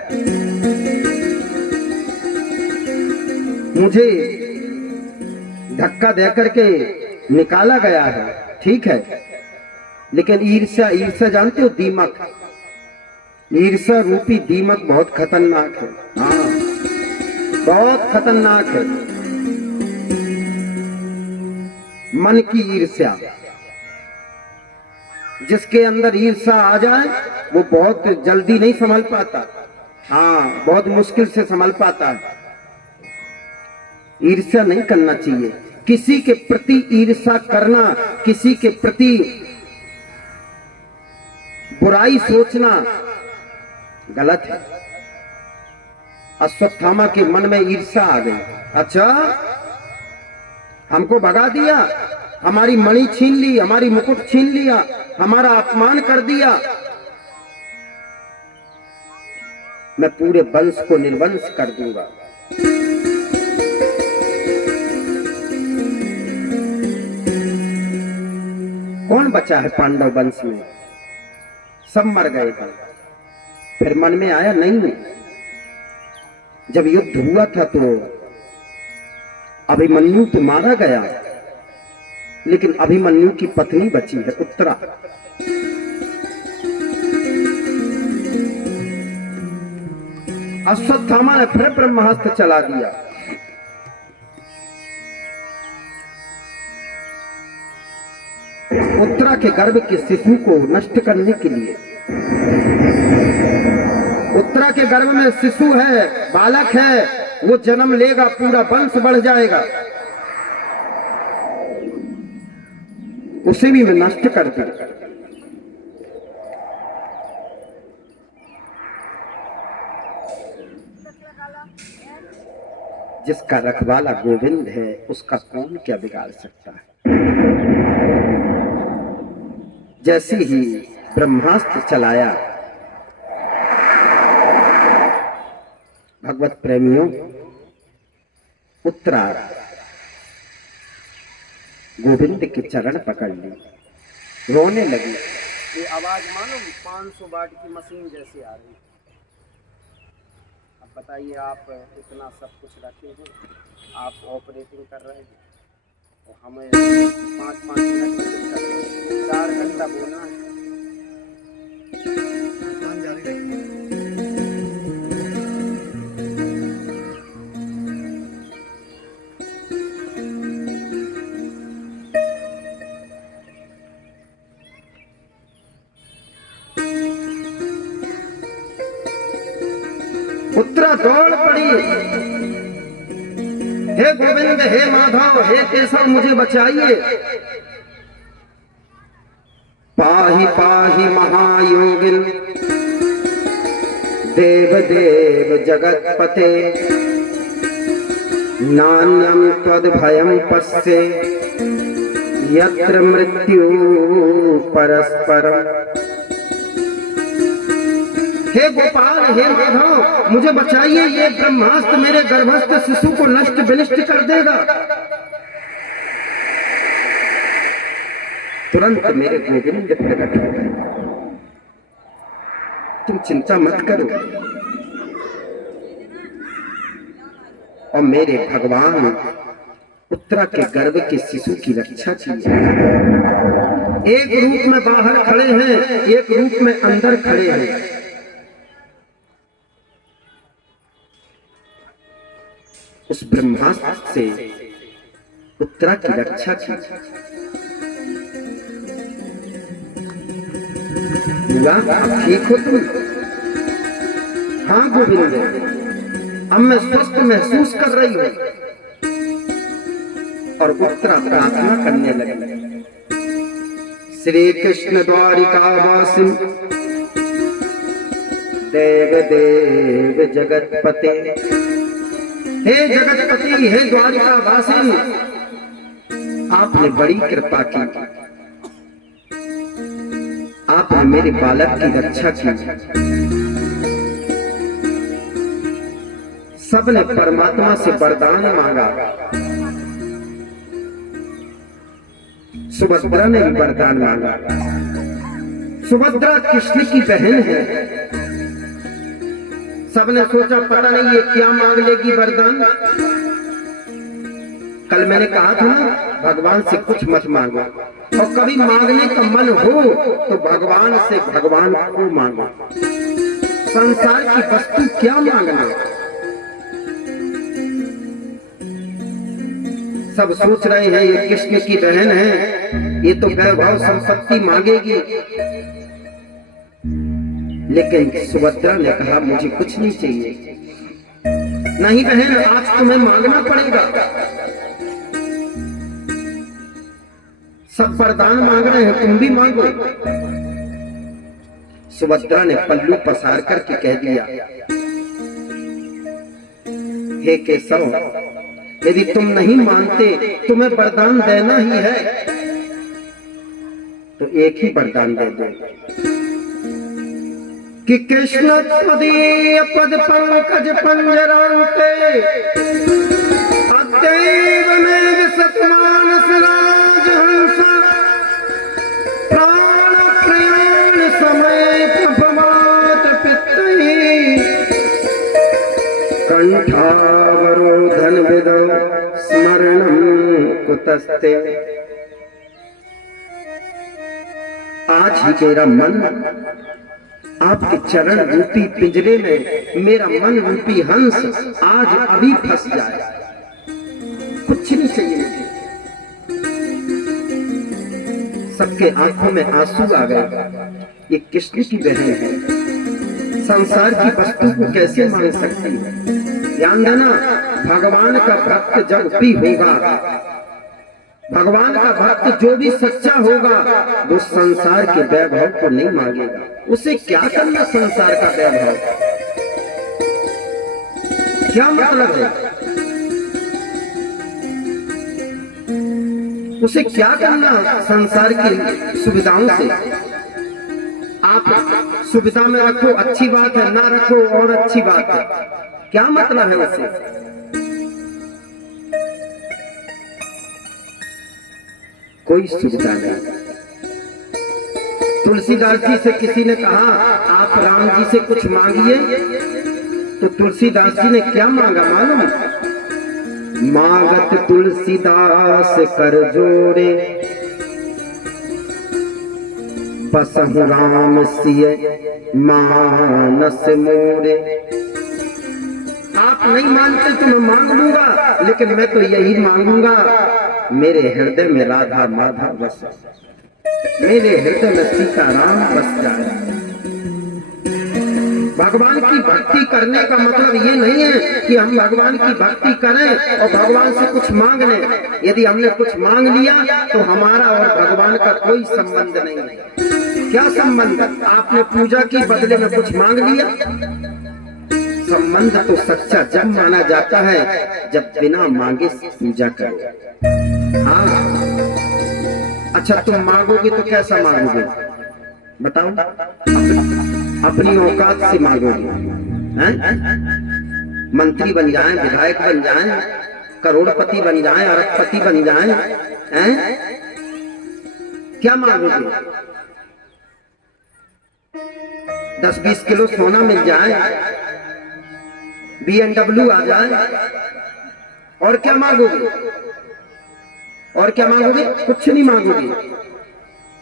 मुझे धक्का देकर के निकाला गया है, ठीक है। लेकिन ईर्ष्या, ईर्ष्या जानते हो दीमक, ईर्ष्या रूपी दीमक बहुत खतरनाक है। हाँ, बहुत खतरनाक है। मन की ईर्ष्या, जिसके अंदर ईर्ष्या आ जाए वो बहुत जल्दी नहीं संभल पाता। हाँ, बहुत मुश्किल से संभल पाता है। ईर्ष्या नहीं करना चाहिए। किसी के प्रति ईर्ष्या करना, किसी के प्रति बुराई सोचना गलत है। अश्वत्थामा के मन में ईर्ष्या आ गई। अच्छा, हमको भगा दिया, हमारी मणि छीन ली, हमारी मुकुट छीन लिया, हमारा अपमान कर दिया, मैं पूरे वंश को निर्वंश कर दूंगा। कौन बचा है पांडव वंश में? सब मर गए थे। फिर मन में आया नहीं, जब युद्ध हुआ था तो अभिमन्यु तो मारा गया, लेकिन अभिमन्यु की पत्नी बची है, उत्तरा। अश्वत्थामा ने फिर ब्रह्मास्त्र चला दिया। उत्तरा के गर्भ के शिशु को नष्ट करने के लिए। उत्तरा के गर्भ में शिशु है, बालक है, वो जन्म लेगा, पूरा वंश बढ़ जाएगा, उसे भी मैं नष्ट कर दूंगा। जिसका रखवाला गोविंद है उसका कौन क्या बिगाड़ सकता है। जैसे ही ब्रह्मास्त्र चलाया, भगवत प्रेमियों, उत्तरा गोविंद के चरण पकड़ ली, रोने लगी। ये आवाज मालूम 500 वाट की मशीन जैसे आ रही। अब बताइए, आप इतना सब कुछ रखे हैं, आप ऑपरेटिंग कर रहे हैं और हमें 5-5 मिनट में 4 घंटा बोलना है। उत्तरा दौड़ पड़ी, हे गोविंद, हे माधव, हे केशव, मुझे बचाइए। पाहि पाहि महायोगिन देव देव जगतपते, नान्यं त्वद्भयं पश्ये यत्र मृत्यु परस्परम्। हे गोपाल, हे माधव, मुझे बचाइए, ये ब्रह्मास्त्र मेरे गर्भस्थ शिशु को नष्ट विनष्ट कर देगा। तुरंत मेरे गोविंद प्रकट हो गए। तुम चिंता मत करो और मेरे भगवान उत्तरा के गर्भ के शिशु की रक्षा कीजिए। एक रूप में बाहर खड़े हैं, एक रूप में अंदर खड़े हैं। उस ब्रह्मास्त्र से उत्तरा की रक्षा कीजिए। ठीक हो तुम? हाँ गोविंद, अब मैं स्वस्थ महसूस कर रही हूं। और उत्तरा प्रार्थना करने लगी। श्री कृष्ण द्वारिकावासी देव देव जगतपते, हे जगतपति, हे द्वारिकावासी, आपने बड़ी कृपा की। आपने मेरे बालक की रक्षा की। सबने परमात्मा से वरदान मांगा। सुभद्रा ने भी वरदान मांगा। सुभद्रा कृष्ण की बहन है। सबने सोचा पता नहीं ये क्या मांग लेगी वरदान। कल मैंने कहा था ना, भगवान से कुछ मत मांगो, और कभी मांगने का मन हो तो भगवान से भगवान को मांगो। संसार की वस्तु क्या मांगना। सब सोच रहे हैं ये कृष्ण की बहन है, ये तो वैभव संपत्ति मांगेगी। लेकिन सुभद्रा ने कहा मुझे कुछ नहीं चाहिए। नहीं बहन, आज तुम्हें मांगना पड़ेगा। सब वरदान मांग रहे हैं, तुम भी मांगो। सुभद्रा ने पल्लू पसार करके कह दिया, हे केशव, यदि तुम नहीं मानते, तुम्हें वरदान देना ही है तो एक ही वरदान दे दो कि कृष्ण त्वदीय पद पंकज पंजरांते अद्यैव में विसतमानस राजहंसा प्राण प्रयाण समय प्रभवात पित्तैः कंठावरोधन विदौ स्मरणं कुतस्ते। आज ही मेरा मन आपके चरण रूपी पिंजरे में, मेरा मन रूपी हंस आज अभी फंस जाए। कुछ नहीं चाहिए मुझे। सबके आंखों में आंसू आ गए। ये कृष्ण की बहन है, संसार की वस्तु को कैसे मांग सकती है। ध्यान देना, भगवान का भक्त जब भी होगा, भगवान का भक्त जो भी सच्चा होगा, वो संसार के वैभव को नहीं मांगेगा। उसे क्या करना संसार का वैभव, क्या मतलब है? उसे क्या करना संसार की सुविधाओं से। आप सुविधा में रखो, अच्छी बात है, ना रखो और अच्छी बात है, क्या मतलब है उससे। कोई सुविधा नहीं। तुलसीदास जी से किसी ने कहा आप राम जी से कुछ मांगिए, तो तुलसीदास जी ने क्या मांगा मालूम? मांगत तुलसीदास कर जोड़े, बसहु राम सिय मानस मोरे। आप नहीं मानते तो मैं मांग लूंगा, लेकिन मैं तो यही मांगूंगा, मेरे हृदय में राधा माधव बस, मेरे हृदय में सीताराम बस जाए। भगवान की भक्ति करने का मतलब ये नहीं है कि हम भगवान की भक्ति करें और भगवान से कुछ मांग लें। यदि हमने कुछ मांग लिया तो हमारा और भगवान का कोई संबंध नहीं है। क्या संबंध? आपने पूजा की, बदले में कुछ मांग लिया। संबंध तो सच्चा जब माना जाता है जब बिना मांगे पूजा करो। हाँ, अच्छा तुम मांगोगे तो कैसा मांगोगे बताओ? अपनी औकात से मांगोगे, हैं? मंत्री बन जाएं, विधायक बन जाएं, करोड़पति बन जाएं, अरबपति बन जाएं, हैं? क्या मांगोगे? 10-20 किलो सोना मिल जाए, BMW आ जाए, और क्या मांगोगे? और क्या मांगोगे? कुछ नहीं मांगोगे।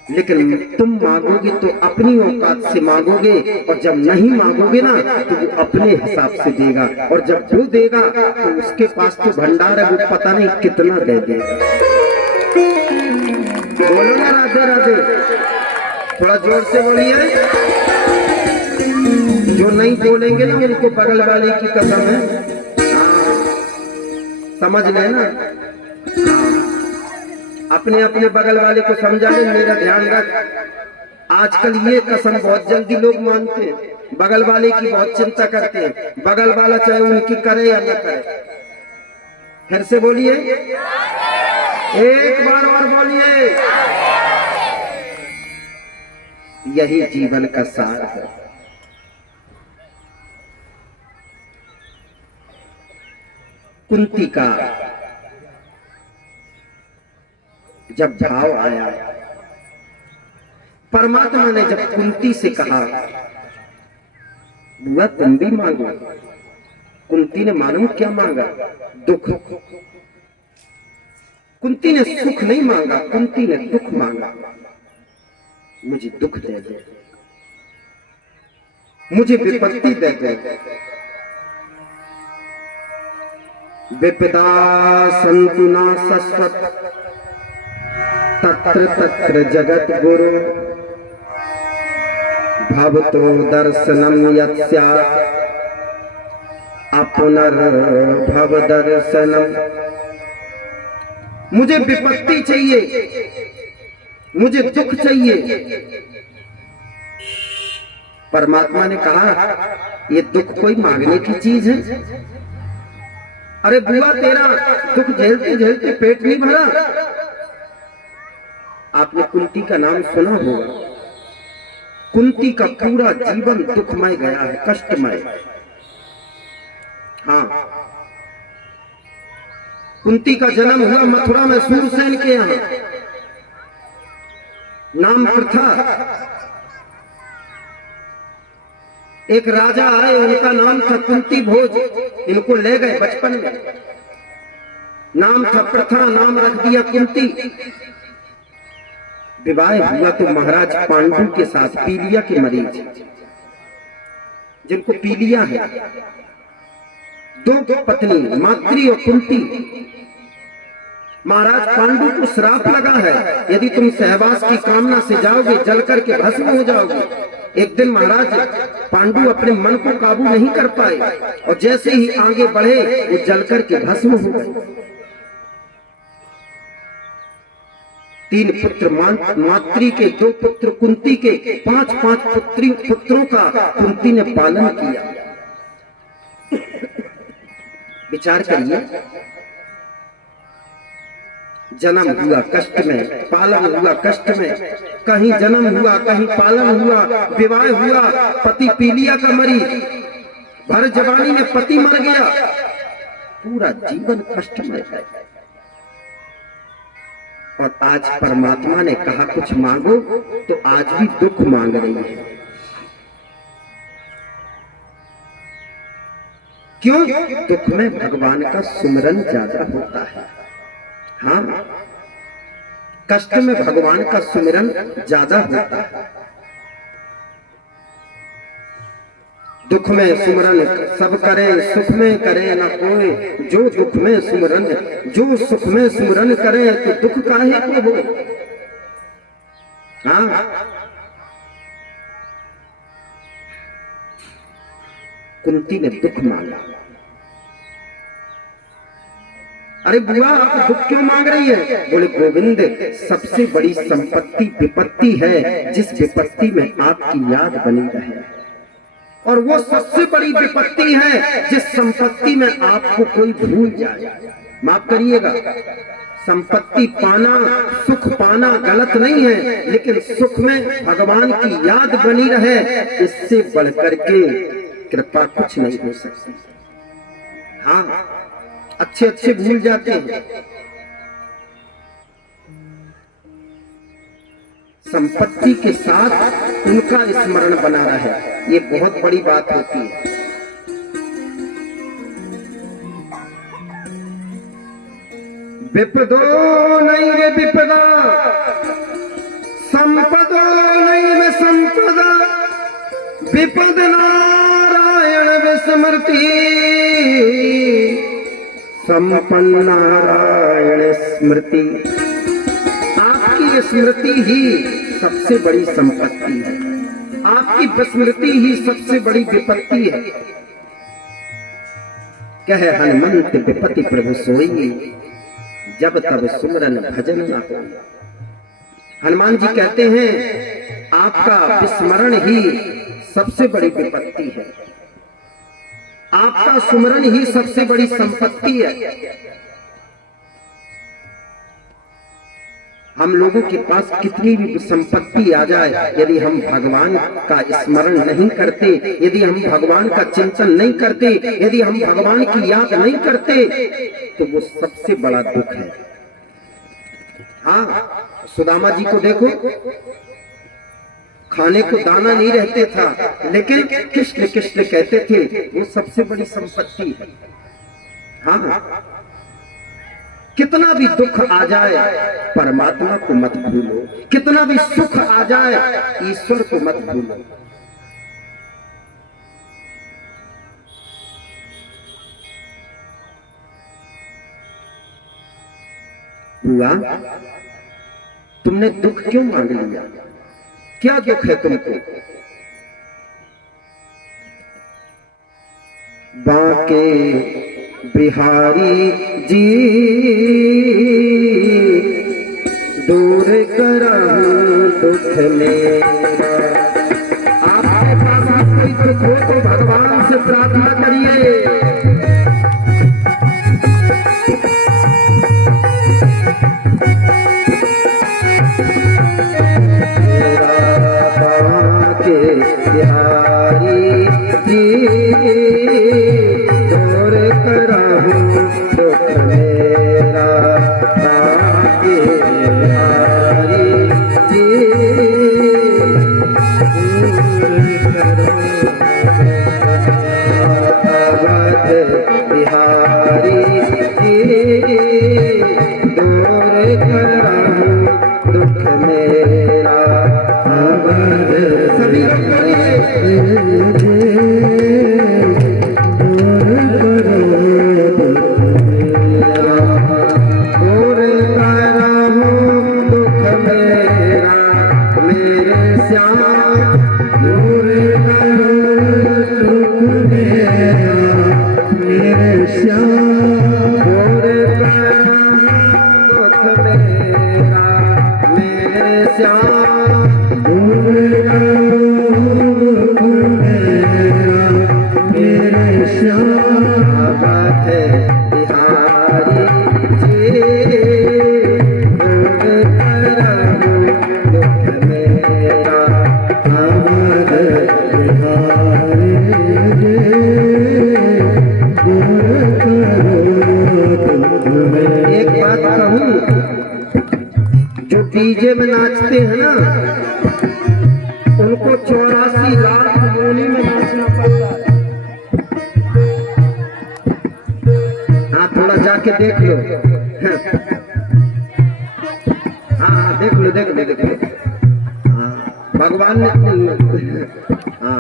लेकिन तुम मांगोगे तो अपनी औकात से मांगोगे, और जब नहीं मांगोगे ना तो वो अपने हिसाब से देगा, और जब वो देगा तो उसके पास तो भंडार है, वो पता नहीं कितना दे देगा। बोलो ना राधे राधे, थोड़ा जोर से बोलिए। जो नहीं बोलेंगे ना उनको बगल वाले की कसम है। हाँ, समझ गए ना? अपने अपने बगल वाले को समझा ले, मेरा ध्यान रख। आजकल ये कसम बहुत जल्दी लोग मानते हैं, बगल वाले की बहुत चिंता करते हैं, बगल वाला चाहे उनकी करे या न करे। फिर से बोलिए, एक बार और बोलिए। यही जीवन का सार है। कुंती का जब भाव आया, परमात्मा ने जब कुंती से कहा बुआ तुम भी मांगो, कुंती ने मालूम क्या मांगा? दुख। कुंती ने सुख नहीं मांगा, कुंती ने दुख मांगा। मुझे दुख दे दे, मुझे विपत्ति दे दे। विपदा संतु न शश्वत तत्र तत्र जगत गुरु भवतो दर्शनम यत्स्या अपुनर्भव दर्शनम। मुझे विपत्ति चाहिए, मुझे दुख चाहिए। परमात्मा ने कहा ये दुख कोई मांगने की चीज है? अरे बुआ तेरा दुख झेलते झेलते पेट नहीं भरा। आपने कुंती का नाम सुना होगा। कुंती का पूरा जीवन दुखमय गया है, कष्टमय। हाँ, कुंती का जन्म हुआ मथुरा में सूरसेन के यहाँ। नाम प्रथा। एक राजा आए, उनका नाम था कुंती भोज। इनको ले गए बचपन में, नाम था प्रथा, नाम रख दिया कुंती। विवाह हुआ तो महाराज पांडु के साथ, पीलिया के मरीज जिनको पीलिया है, दो पत्नी मातृ और कुंती। महाराज पांडु को श्राप लगा है, यदि तुम सहवास की कामना से जाओगे जल करके भस्म हो जाओगे। एक दिन महाराज पांडु अपने मन को काबू नहीं कर पाए, और जैसे ही आगे बढ़े वो जल करके भस्म हो गए। 3 पुत्र मातृ के, 2 पुत्र कुंती के, 5 पुत्रों का कुंती ने पालन किया। विचार करिए, जन्म हुआ कष्ट में, पालन हुआ कष्ट में, कहीं जन्म हुआ कहीं पालन हुआ, विवाह हुआ, पति पीलिया का मरी, भर जवानी में पति मर गया, पूरा जीवन कष्टमय है। और आज परमात्मा ने कहा कुछ मांगो, तो आज भी दुख मांग रही है। क्यों? दुख में भगवान का सुमिरन ज्यादा होता है। हाँ, कष्ट में भगवान का सुमिरन ज्यादा होता है। दुख में सुमिरन सब करे, सुख में करे ना कोई। जो दुख में सुमिरन, जो सुख में सुमिरन करे, तो दुख काहे को हो। हाँ, कुंती ने दुख मांगा। अरे बुआ आप दुख क्यों मांग रही है? बोले गोविंद, सबसे बड़ी संपत्ति विपत्ति है, जिस विपत्ति में आपकी याद बनी रहे। और वो सबसे बड़ी विपत्ति है जिस संपत्ति में आपको कोई भूल जाए। माफ करिएगा, संपत्ति पाना, सुख पाना गलत नहीं है, लेकिन सुख में भगवान की याद बनी रहे, इससे बढ़कर के कृपा कुछ नहीं हो सकती। हाँ, अच्छे भूल जाते हैं। संपत्ति के साथ उनका स्मरण बना रहे, ये बहुत बड़ी बात होती है। विपदो नैव विपदा, संपदो नैव संपदा, विपद नारायण विस्मृति, संपन्न नारायण स्मृति। आपकी स्मृति ही सबसे बड़ी संपत्ति है, आपकी विस्मृति ही सबसे बड़ी विपत्ति है। कहे हनुमंत विपत्ति प्रभु सोई, जब तब सुमरन भजन न हो। हनुमान जी कहते हैं आपका विस्मरण ही सबसे बड़ी विपत्ति है, आपका सुमरन ही सबसे बड़ी संपत्ति है। हम लोगों के पास कितनी भी संपत्ति आ जाए, यदि हम भगवान का स्मरण नहीं करते, यदि हम भगवान का चिंतन नहीं करते, यदि हम भगवान की याद नहीं करते, तो वो सबसे बड़ा दुख है। हाँ, सुदामा जी को देखो, खाने को दाना नहीं रहते था, लेकिन कृष्ण कृष्ण कहते थे, वो सबसे बड़ी संपत्ति है। हाँ, कितना भी दुख आ जाए परमात्मा को मत भूलो, कितना भी सुख आ जाए ईश्वर को मत भूलो। हुआ तुमने दुख क्यों मांग लिया, क्या दुख है तुमको? बांके बिहारी जी दूर करहूं दुख मेरा। आपके पास कोई दुख हो तो भगवान से प्रार्थना करिए। बिहारी जी दूर करहूं दुख मेरा, बांके बिहारी जी दूर अवध बिहारी जी दूर करहूं दुख मेरा। सभी डीजे में नाचते हैं ना, उनको 84 लाख मोनी में नाचना पड़ता है। हाँ, थोड़ा जाके देख लो। हाँ, देख लो देख लो देख लो। हाँ, भगवान ने हाँ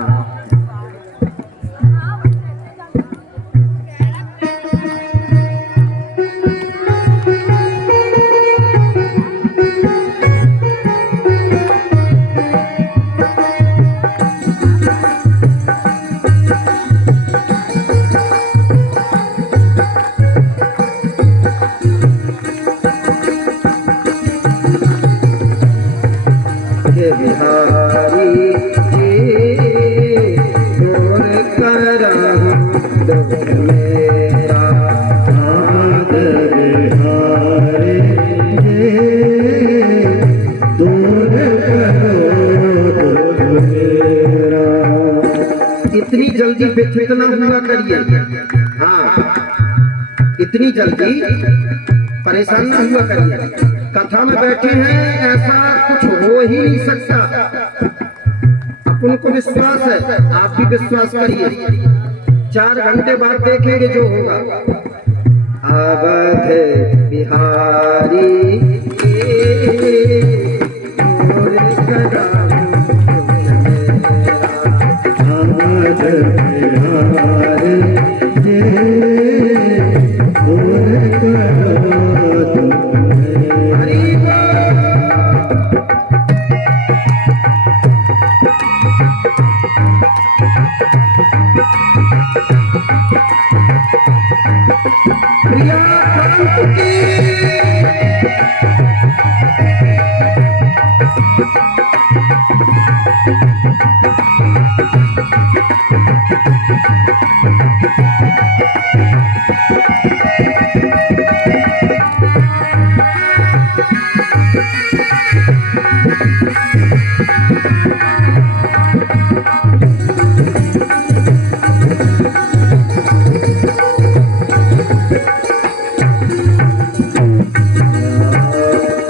बिहारी जी दूर करहूं दुख मेरा, बिहारी जी दूर करो दुख मेरा। इतनी जल्दी व्यथित न हुआ करिए। हाँ, इतनी जल्दी परेशान न हुआ करिए। कथा में बैठे हैं, ऐसा कुछ हो ही नहीं सकता। अपन को विश्वास है, आप भी विश्वास करिए। 4 घंटे बाद देखेंगे जो होगा। अवध बिहारी और अवध बिहारी जे और करो हरि प्रिया कांत की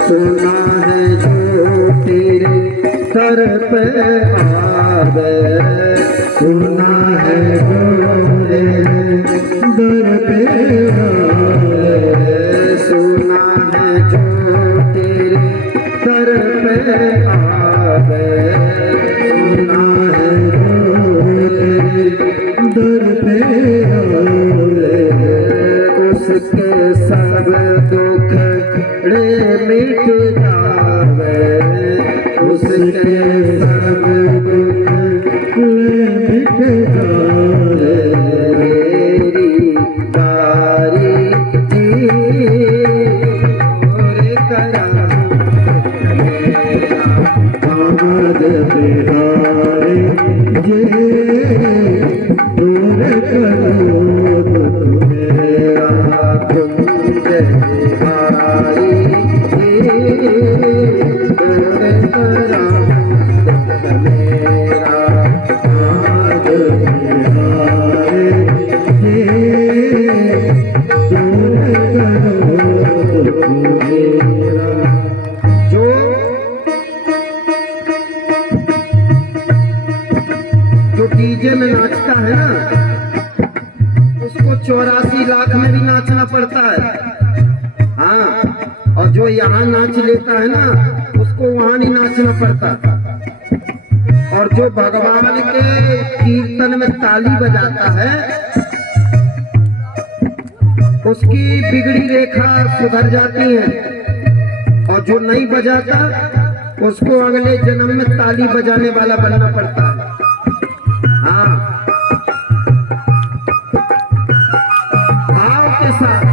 सुना है जो तेरे सर पे आवे, सुना है गोरे दर पे आवे, सुना है जो तेरे सर पे आवे, सुना है गोरे दर पे आवे, उसके सब दुख रे मिट जावे, उसके सब दुख मिट जाए, मेरी बारी जी और करम मेरा। अवध बिहारी जे दूर करो दुख मेरा, कुंज बिहारी जी और करम मेरा। अवध बिहारी जे दूर करो दुख मेरा। जो जो डीजे में नाचता है ना, उसको 84 लाख में भी नाचना पड़ता है। हाँ, और जो यहाँ नाच लेता है ना, उसको वहां नहीं नाचना पड़ता। और जो भगवान के कीर्तन में ताली बजाता है, उसकी बिगड़ी रेखा सुधर जाती है। और जो नहीं बजाता, उसको अगले जन्म में ताली बजाने वाला बनना पड़ता है। हाँ, भाव के साथ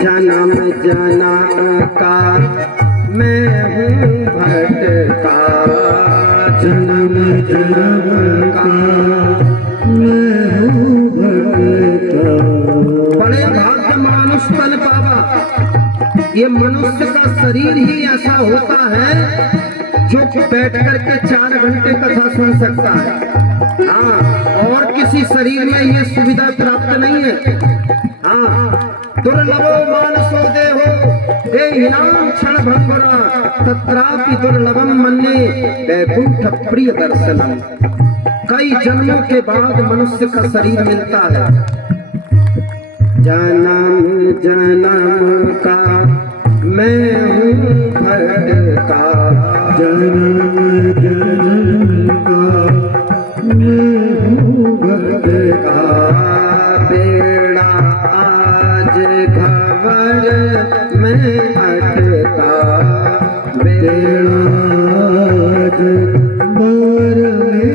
जन्म जन्म का मैं हूँ भटका, जन्म जन्म का मैं हूँ भटका, बड़े भाग्य मानुष तन पावा। ये मनुष्य का शरीर ही ऐसा होता है जो बैठ करके 4 घंटे कथा सुन सकता है। हाँ, और किसी शरीर में ये सुविधा प्राप्त नहीं है। हाँ, दुर्लभो मानसो देहो देहिनां क्षण भंगुरा, तत्रापि दुर्लभम मन्ये वैकुंठ प्रिय दर्शनम। कई जन्मों के बाद मनुष्य का शरीर मिलता है। जन्म जन्म का मैं हूँ भटका, जन्म जन्म का मैं हूँ भटका, बेड़ा आज में अटका बेड़ा आज बार में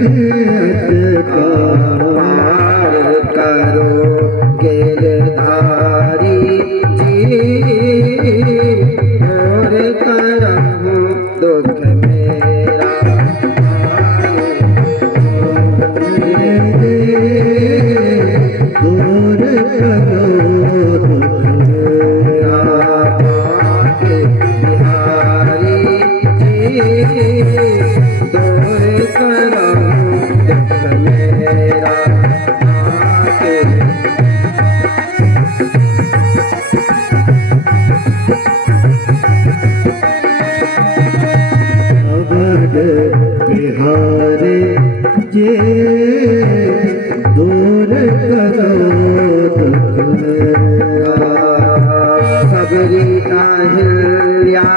अटका पार करो गिरधारी जी और करहूँ दुख मेरा दूर करो बिहारी जी दूर करहूँ दुख मेरा बिहारी जे दूर करो दुख मेरा सबरी अहिल्या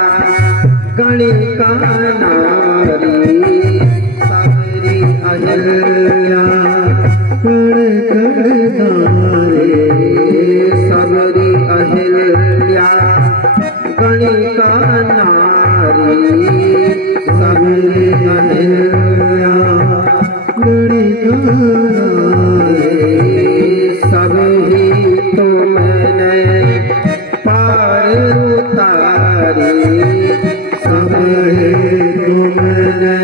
गणिका नारी सबरी अहिल्या कण नारे सबरी अहिल्या गणिका नारी सबरी अहिल्या गणिका सब ही तुमने पार उतारी सब ही तुमने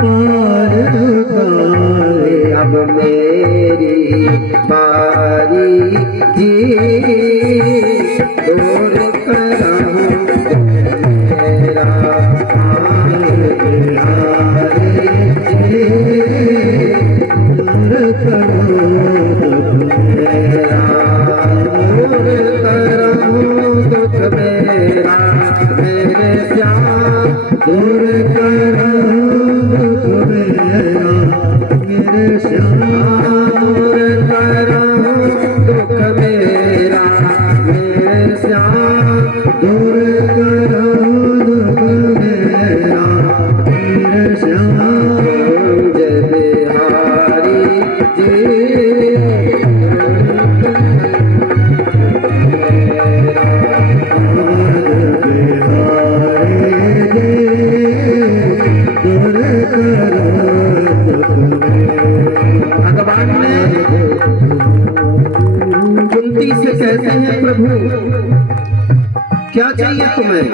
पार उतारे अब मेरी बारी जी दूर करहूँ मेरा बिहारी जी दूर करो दुख मेरा दूर करहूँ दुख मेरा मेरे श्याम दूर करो दुख मेरा मेरे श्याम दूर करहूँ दुख मेरा मेरे श्याम दूर करो दुख मेरा मेरे श्याम जय बिहारी जी भगवान ने कुंती से कहते हैं प्रभु क्या चाहिए तुम्हें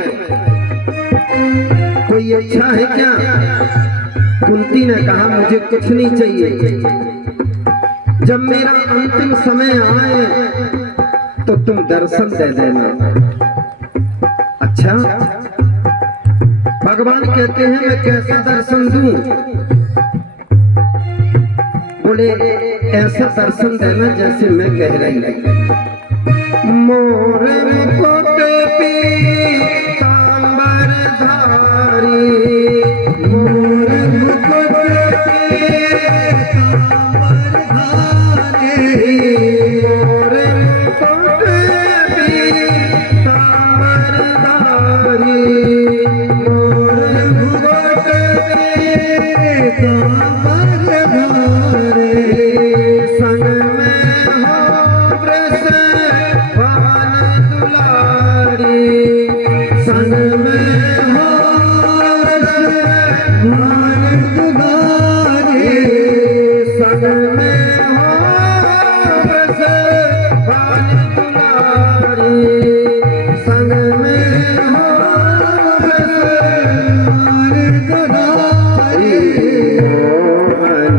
कोई इच्छा है क्या कुंती ने कहा मुझे कुछ नहीं चाहिए जब मेरा अंतिम समय आए तो तुम दर्शन दे देना अच्छा भगवान कहते हैं मैं कैसा दर्शन दूं बोले ऐसा दर्शन देना जैसे मैं कह रही मोर मुकुट पीतांबर धारी मोर मुकुट पीतांबर धारी मोर मुकुट पीतांबर धारी मोर मुकुट पीतांबर धारी संग में हो वृष वान दुलारी संग में हो वृष वान दुलारी संग में हो वृष वान दुलारी संग में हो वृष वान दुलारी मोहन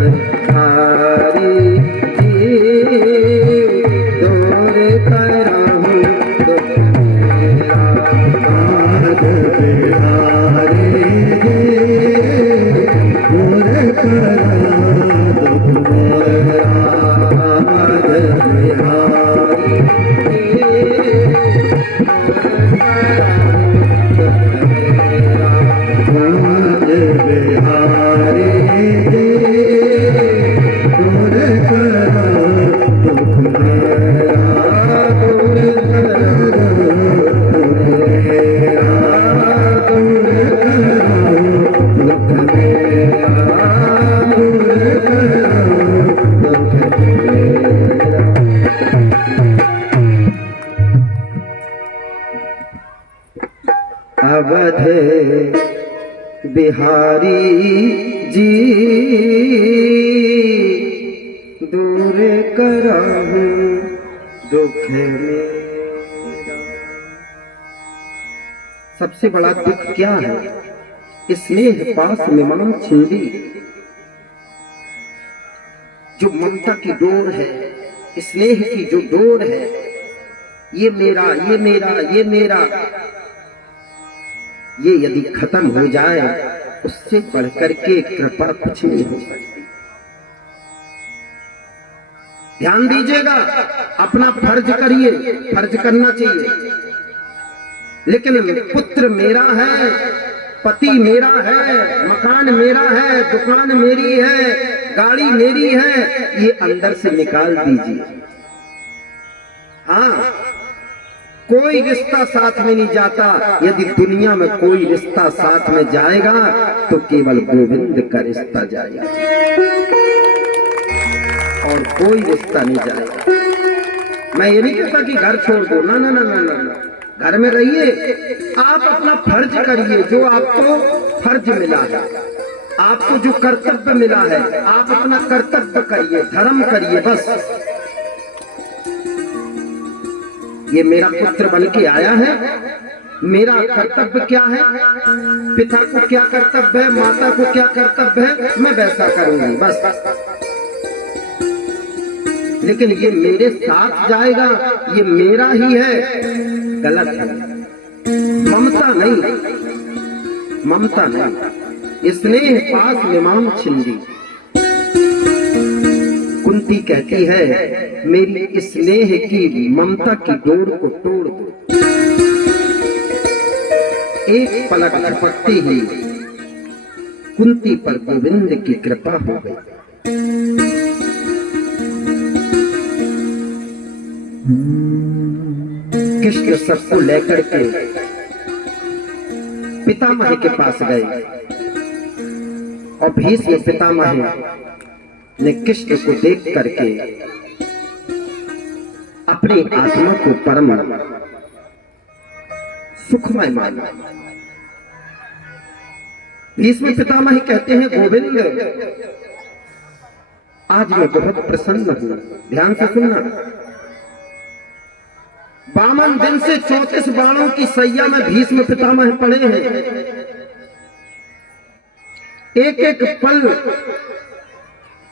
हारी दूर करहूँ दुख मेरा आज बिहारी दूर करो दुख मेरा आज बिहारी आज बिहारी दूर करो दुख मेरा दूर करो मेरा दूर करो दुख मेरा दूर करो दुख मेरा अवध बिहारी जी दूर करहूं दुख मेरा। सबसे बड़ा दुख क्या है? स्नेह पास मिमान छिंदी। जो ममता की डोर है, स्नेह की जो डोर है, ये मेरा, ये मेरा, ये मेरा, ये यदि खत्म हो जाए, उससे बढ़कर के कृपा कुछ नहीं हो सकती। ध्यान दीजिएगा, अपना फर्ज करिए, फर्ज करना चाहिए, लेकिन पुत्र मेरा है, पति मेरा है, मकान मेरा है, दुकान मेरी है, गाड़ी मेरी है, ये अंदर से निकाल दीजिए। हाँ, कोई रिश्ता साथ में नहीं जाता। यदि दुनिया में कोई रिश्ता साथ में जाएगा तो केवल गोविंद का रिश्ता जाएगा और कोई रिश्ता नहीं जाएगा। मैं ये नहीं कहता कि घर छोड़ दो, ना ना ना ना ना, ना। घर में रहिए, आप अपना फर्ज करिए, जो आपको फर्ज मिला है, आपको जो कर्तव्य मिला है, आप अपना कर्तव्य करिए, धर्म करिए, बस। ये मेरा पुत्र बन के आया है, मेरा कर्तव्य क्या है, पिता को क्या कर्तव्य है, माता को क्या कर्तव्य है, मैं वैसा करूंगी, बस। लेकिन ये मेरे साथ जाएगा, ये मेरा ही है, गलत है। ममता नहीं, ममता नहीं। स्नेह पास मिमान छिंदी। कुंती कहती है, मेरी स्नेह की ममता की डोर को तोड़ दो। एक पलक झपकते ही कुंती पर गोविंद की कृपा हो गई। कृष्ण सबको लेकर के पितामह के पास गए और भीष्म पितामह ने कृष्ण को देख करके अपनी आत्मा को परम सुखमय माना। भीष्म पितामह कहते हैं, गोविंद आज मैं बहुत प्रसन्न हूं। ध्यान से सुनना, 52 दिन से 34 बाणों की सैया में भीष्म पितामह पड़े हैं। एक एक पल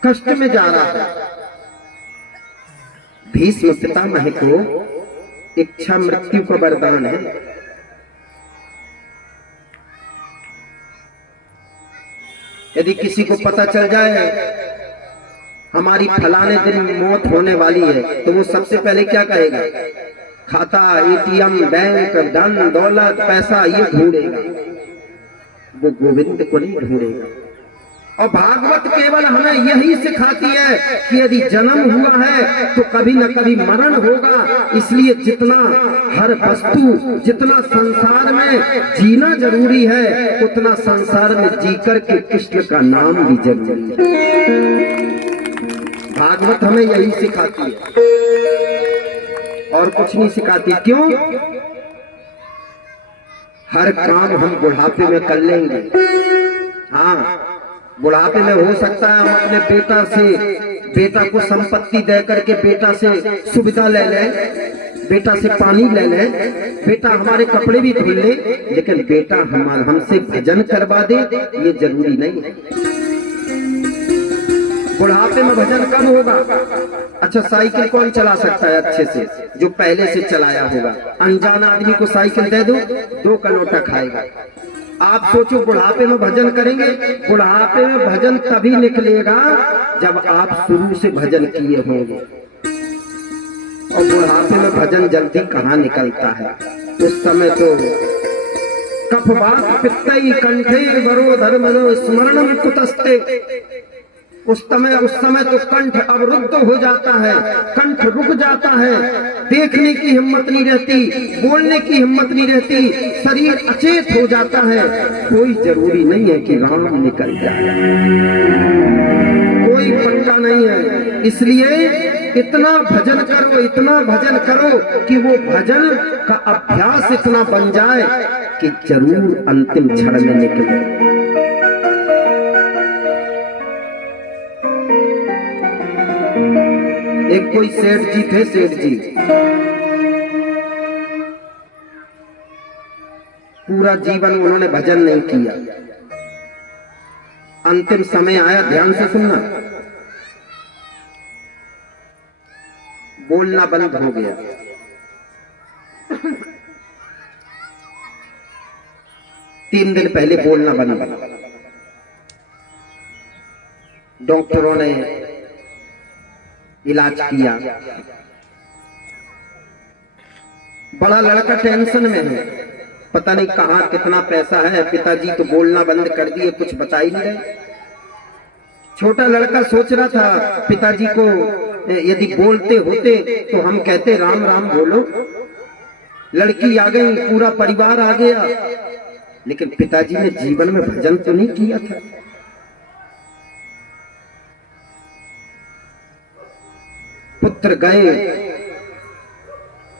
कष्ट में जा रहा है। भीष्म पितामह को इच्छा मृत्यु का वरदान है। यदि किसी को पता चल जाए हमारी फलाने दिन मौत होने वाली है, तो वो सबसे पहले क्या कहेगा? खाता, एटीएम, बैंक, धन दौलत, पैसा, ये ढूंढेगा, वो गोविंद को नहीं ढूंढेगा। और भागवत केवल हमें यही सिखाती है कि यदि जन्म हुआ है तो कभी न कभी मरण होगा। इसलिए जितना हर वस्तु, जितना संसार में जीना जरूरी है, उतना संसार में जीकर के कृष्ण का नाम भी जरूरी है। भागवत हमें यही सिखाती है और कुछ नहीं सिखाती। क्यों? हर काम हम बुढ़ापे में कर लेंगे। हाँ, बुढ़ापे में हो सकता है हम अपने बेटा को संपत्ति दे करके बेटा से सुविधा ले लें, बेटा से पानी ले लें, बेटा हमारे कपड़े भी धुल ले, लेकिन बेटा हमसे भजन करवा दे, ये जरूरी नहीं है। बुढ़ापे में भजन कब होगा? अच्छा, साइकिल कौन चला सकता है अच्छे से? जो पहले से चलाया होगा। अनजान आदमी को साइकिल दे दो, 2 का लोटा खाएगा। आप सोचो, बुढ़ापे में भजन करेंगे? बुढ़ापे में भजन तभी निकलेगा जब आप शुरू से भजन किए होंगे। और बुढ़ापे में भजन जल्दी कहाँ निकलता है? उस समय तो कफवात पित्तई कंठे वरो धर्मनो स्मरणम कुतस्ते। उस समय तो कंठ अवरुद्ध हो जाता है, कंठ रुक जाता है, देखने की हिम्मत नहीं रहती, बोलने की हिम्मत नहीं रहती, शरीर अचेत हो जाता है। कोई जरूरी नहीं है कि राम निकल जाए, कोई पक्का नहीं है। इसलिए इतना भजन करो, इतना भजन करो कि वो भजन का अभ्यास इतना बन जाए कि जरूर अंतिम क्षण में निकले। एक कोई सेठ जी थे, सेठ जी पूरा जीवन उन्होंने भजन नहीं किया। अंतिम समय आया, ध्यान से सुनना, बोलना बंद हो गया। तीन दिन पहले बोलना बंद हो। डॉक्टरों ने इलाज किया, बड़ा लड़का टेंशन में है, पता नहीं कहाँ कितना पैसा है। पिताजी तो बोलना बंद कर दिए, कुछ बता ही नहीं रहे। छोटा लड़का सोच रहा था पिताजी को यदि बोलते होते तो हम कहते राम राम बोलो। लड़की आ गई, पूरा परिवार आ गया, लेकिन पिताजी ने जीवन में भजन तो नहीं किया था। पुत्र गए,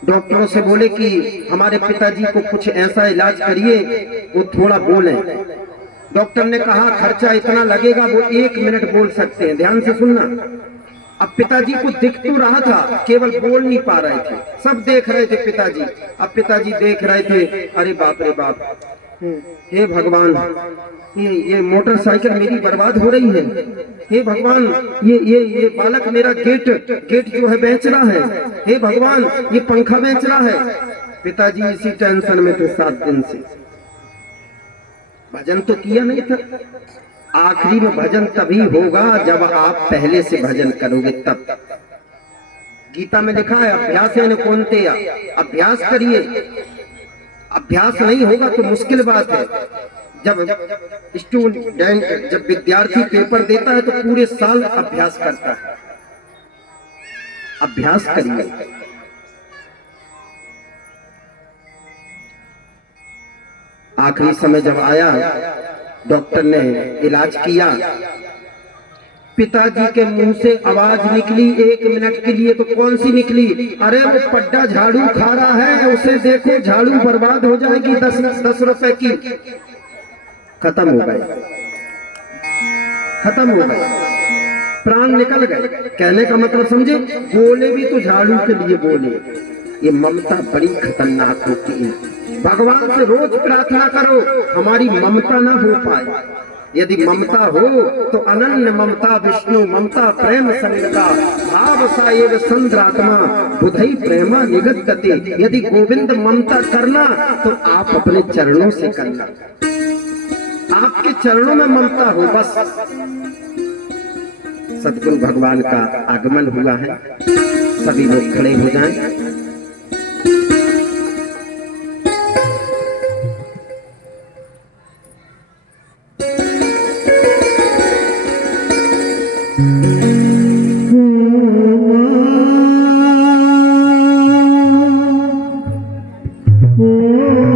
डॉक्टरों से बोले कि हमारे पिताजी को कुछ ऐसा इलाज करिए वो थोड़ा बोलें। डॉक्टर ने कहा खर्चा इतना लगेगा, वो 1 मिनट बोल सकते हैं। ध्यान से सुनना। अब पिताजी को दिख तो रहा था, केवल बोल नहीं पा रहे थे। सब देख रहे थे पिताजी। अब पिताजी देख रहे थे, अरे बाप रे बाप, हे भगवान, ये मोटरसाइकिल मेरी बर्बाद हो रही है। हे भगवान, ये बालक मेरा गेट जो है बेच रहा है। हे भगवान, ये पंखा बेच रहा है। पिताजी इसी टेंशन में थे 7 दिन से। भजन तो किया नहीं था। आखिरी में भजन तभी होगा जब आप पहले से भजन करोगे तब। गीता में लिखा है अभ्यासेन कौन्तेय, अभ्यास करिए। अभ्यास नहीं होगा तो मुश्किल बात है। जब स्टूडेंट, जब विद्यार्थी पेपर देता है तो पूरे साल अभ्यास करता है। अभ्यास करिए। आखिरी समय जब आया, डॉक्टर ने इलाज किया। पिताजी के मुंह से आवाज निकली 1 मिनट के लिए, तो कौन सी निकली? अरे वो पड्डा झाड़ू खा रहा है, उसे देखो, झाड़ू बर्बाद हो जाएगी 10 रुपए की। खत्म हो गए, खत्म हो गए, प्राण निकल गए। कहने का मतलब समझे, बोले भी तो झाड़ू के लिए बोले। ये ममता बड़ी खतरनाक होती है। भगवान से रोज प्रार्थना करो हमारी ममता ना हो पाए। यदि ममता हो तो अनन्य ममता विष्णु ममता प्रेम संगता भाव साएव संद्रात्मा बुधई प्रेमा निगद्यते। यदि गोविंद ममता करना तो आप अपने चरणों से करना। आपके चरणों में ममता हो बस। सद्गुरु भगवान का आगमन हुआ है। सभी लोग खड़े हो जाएं।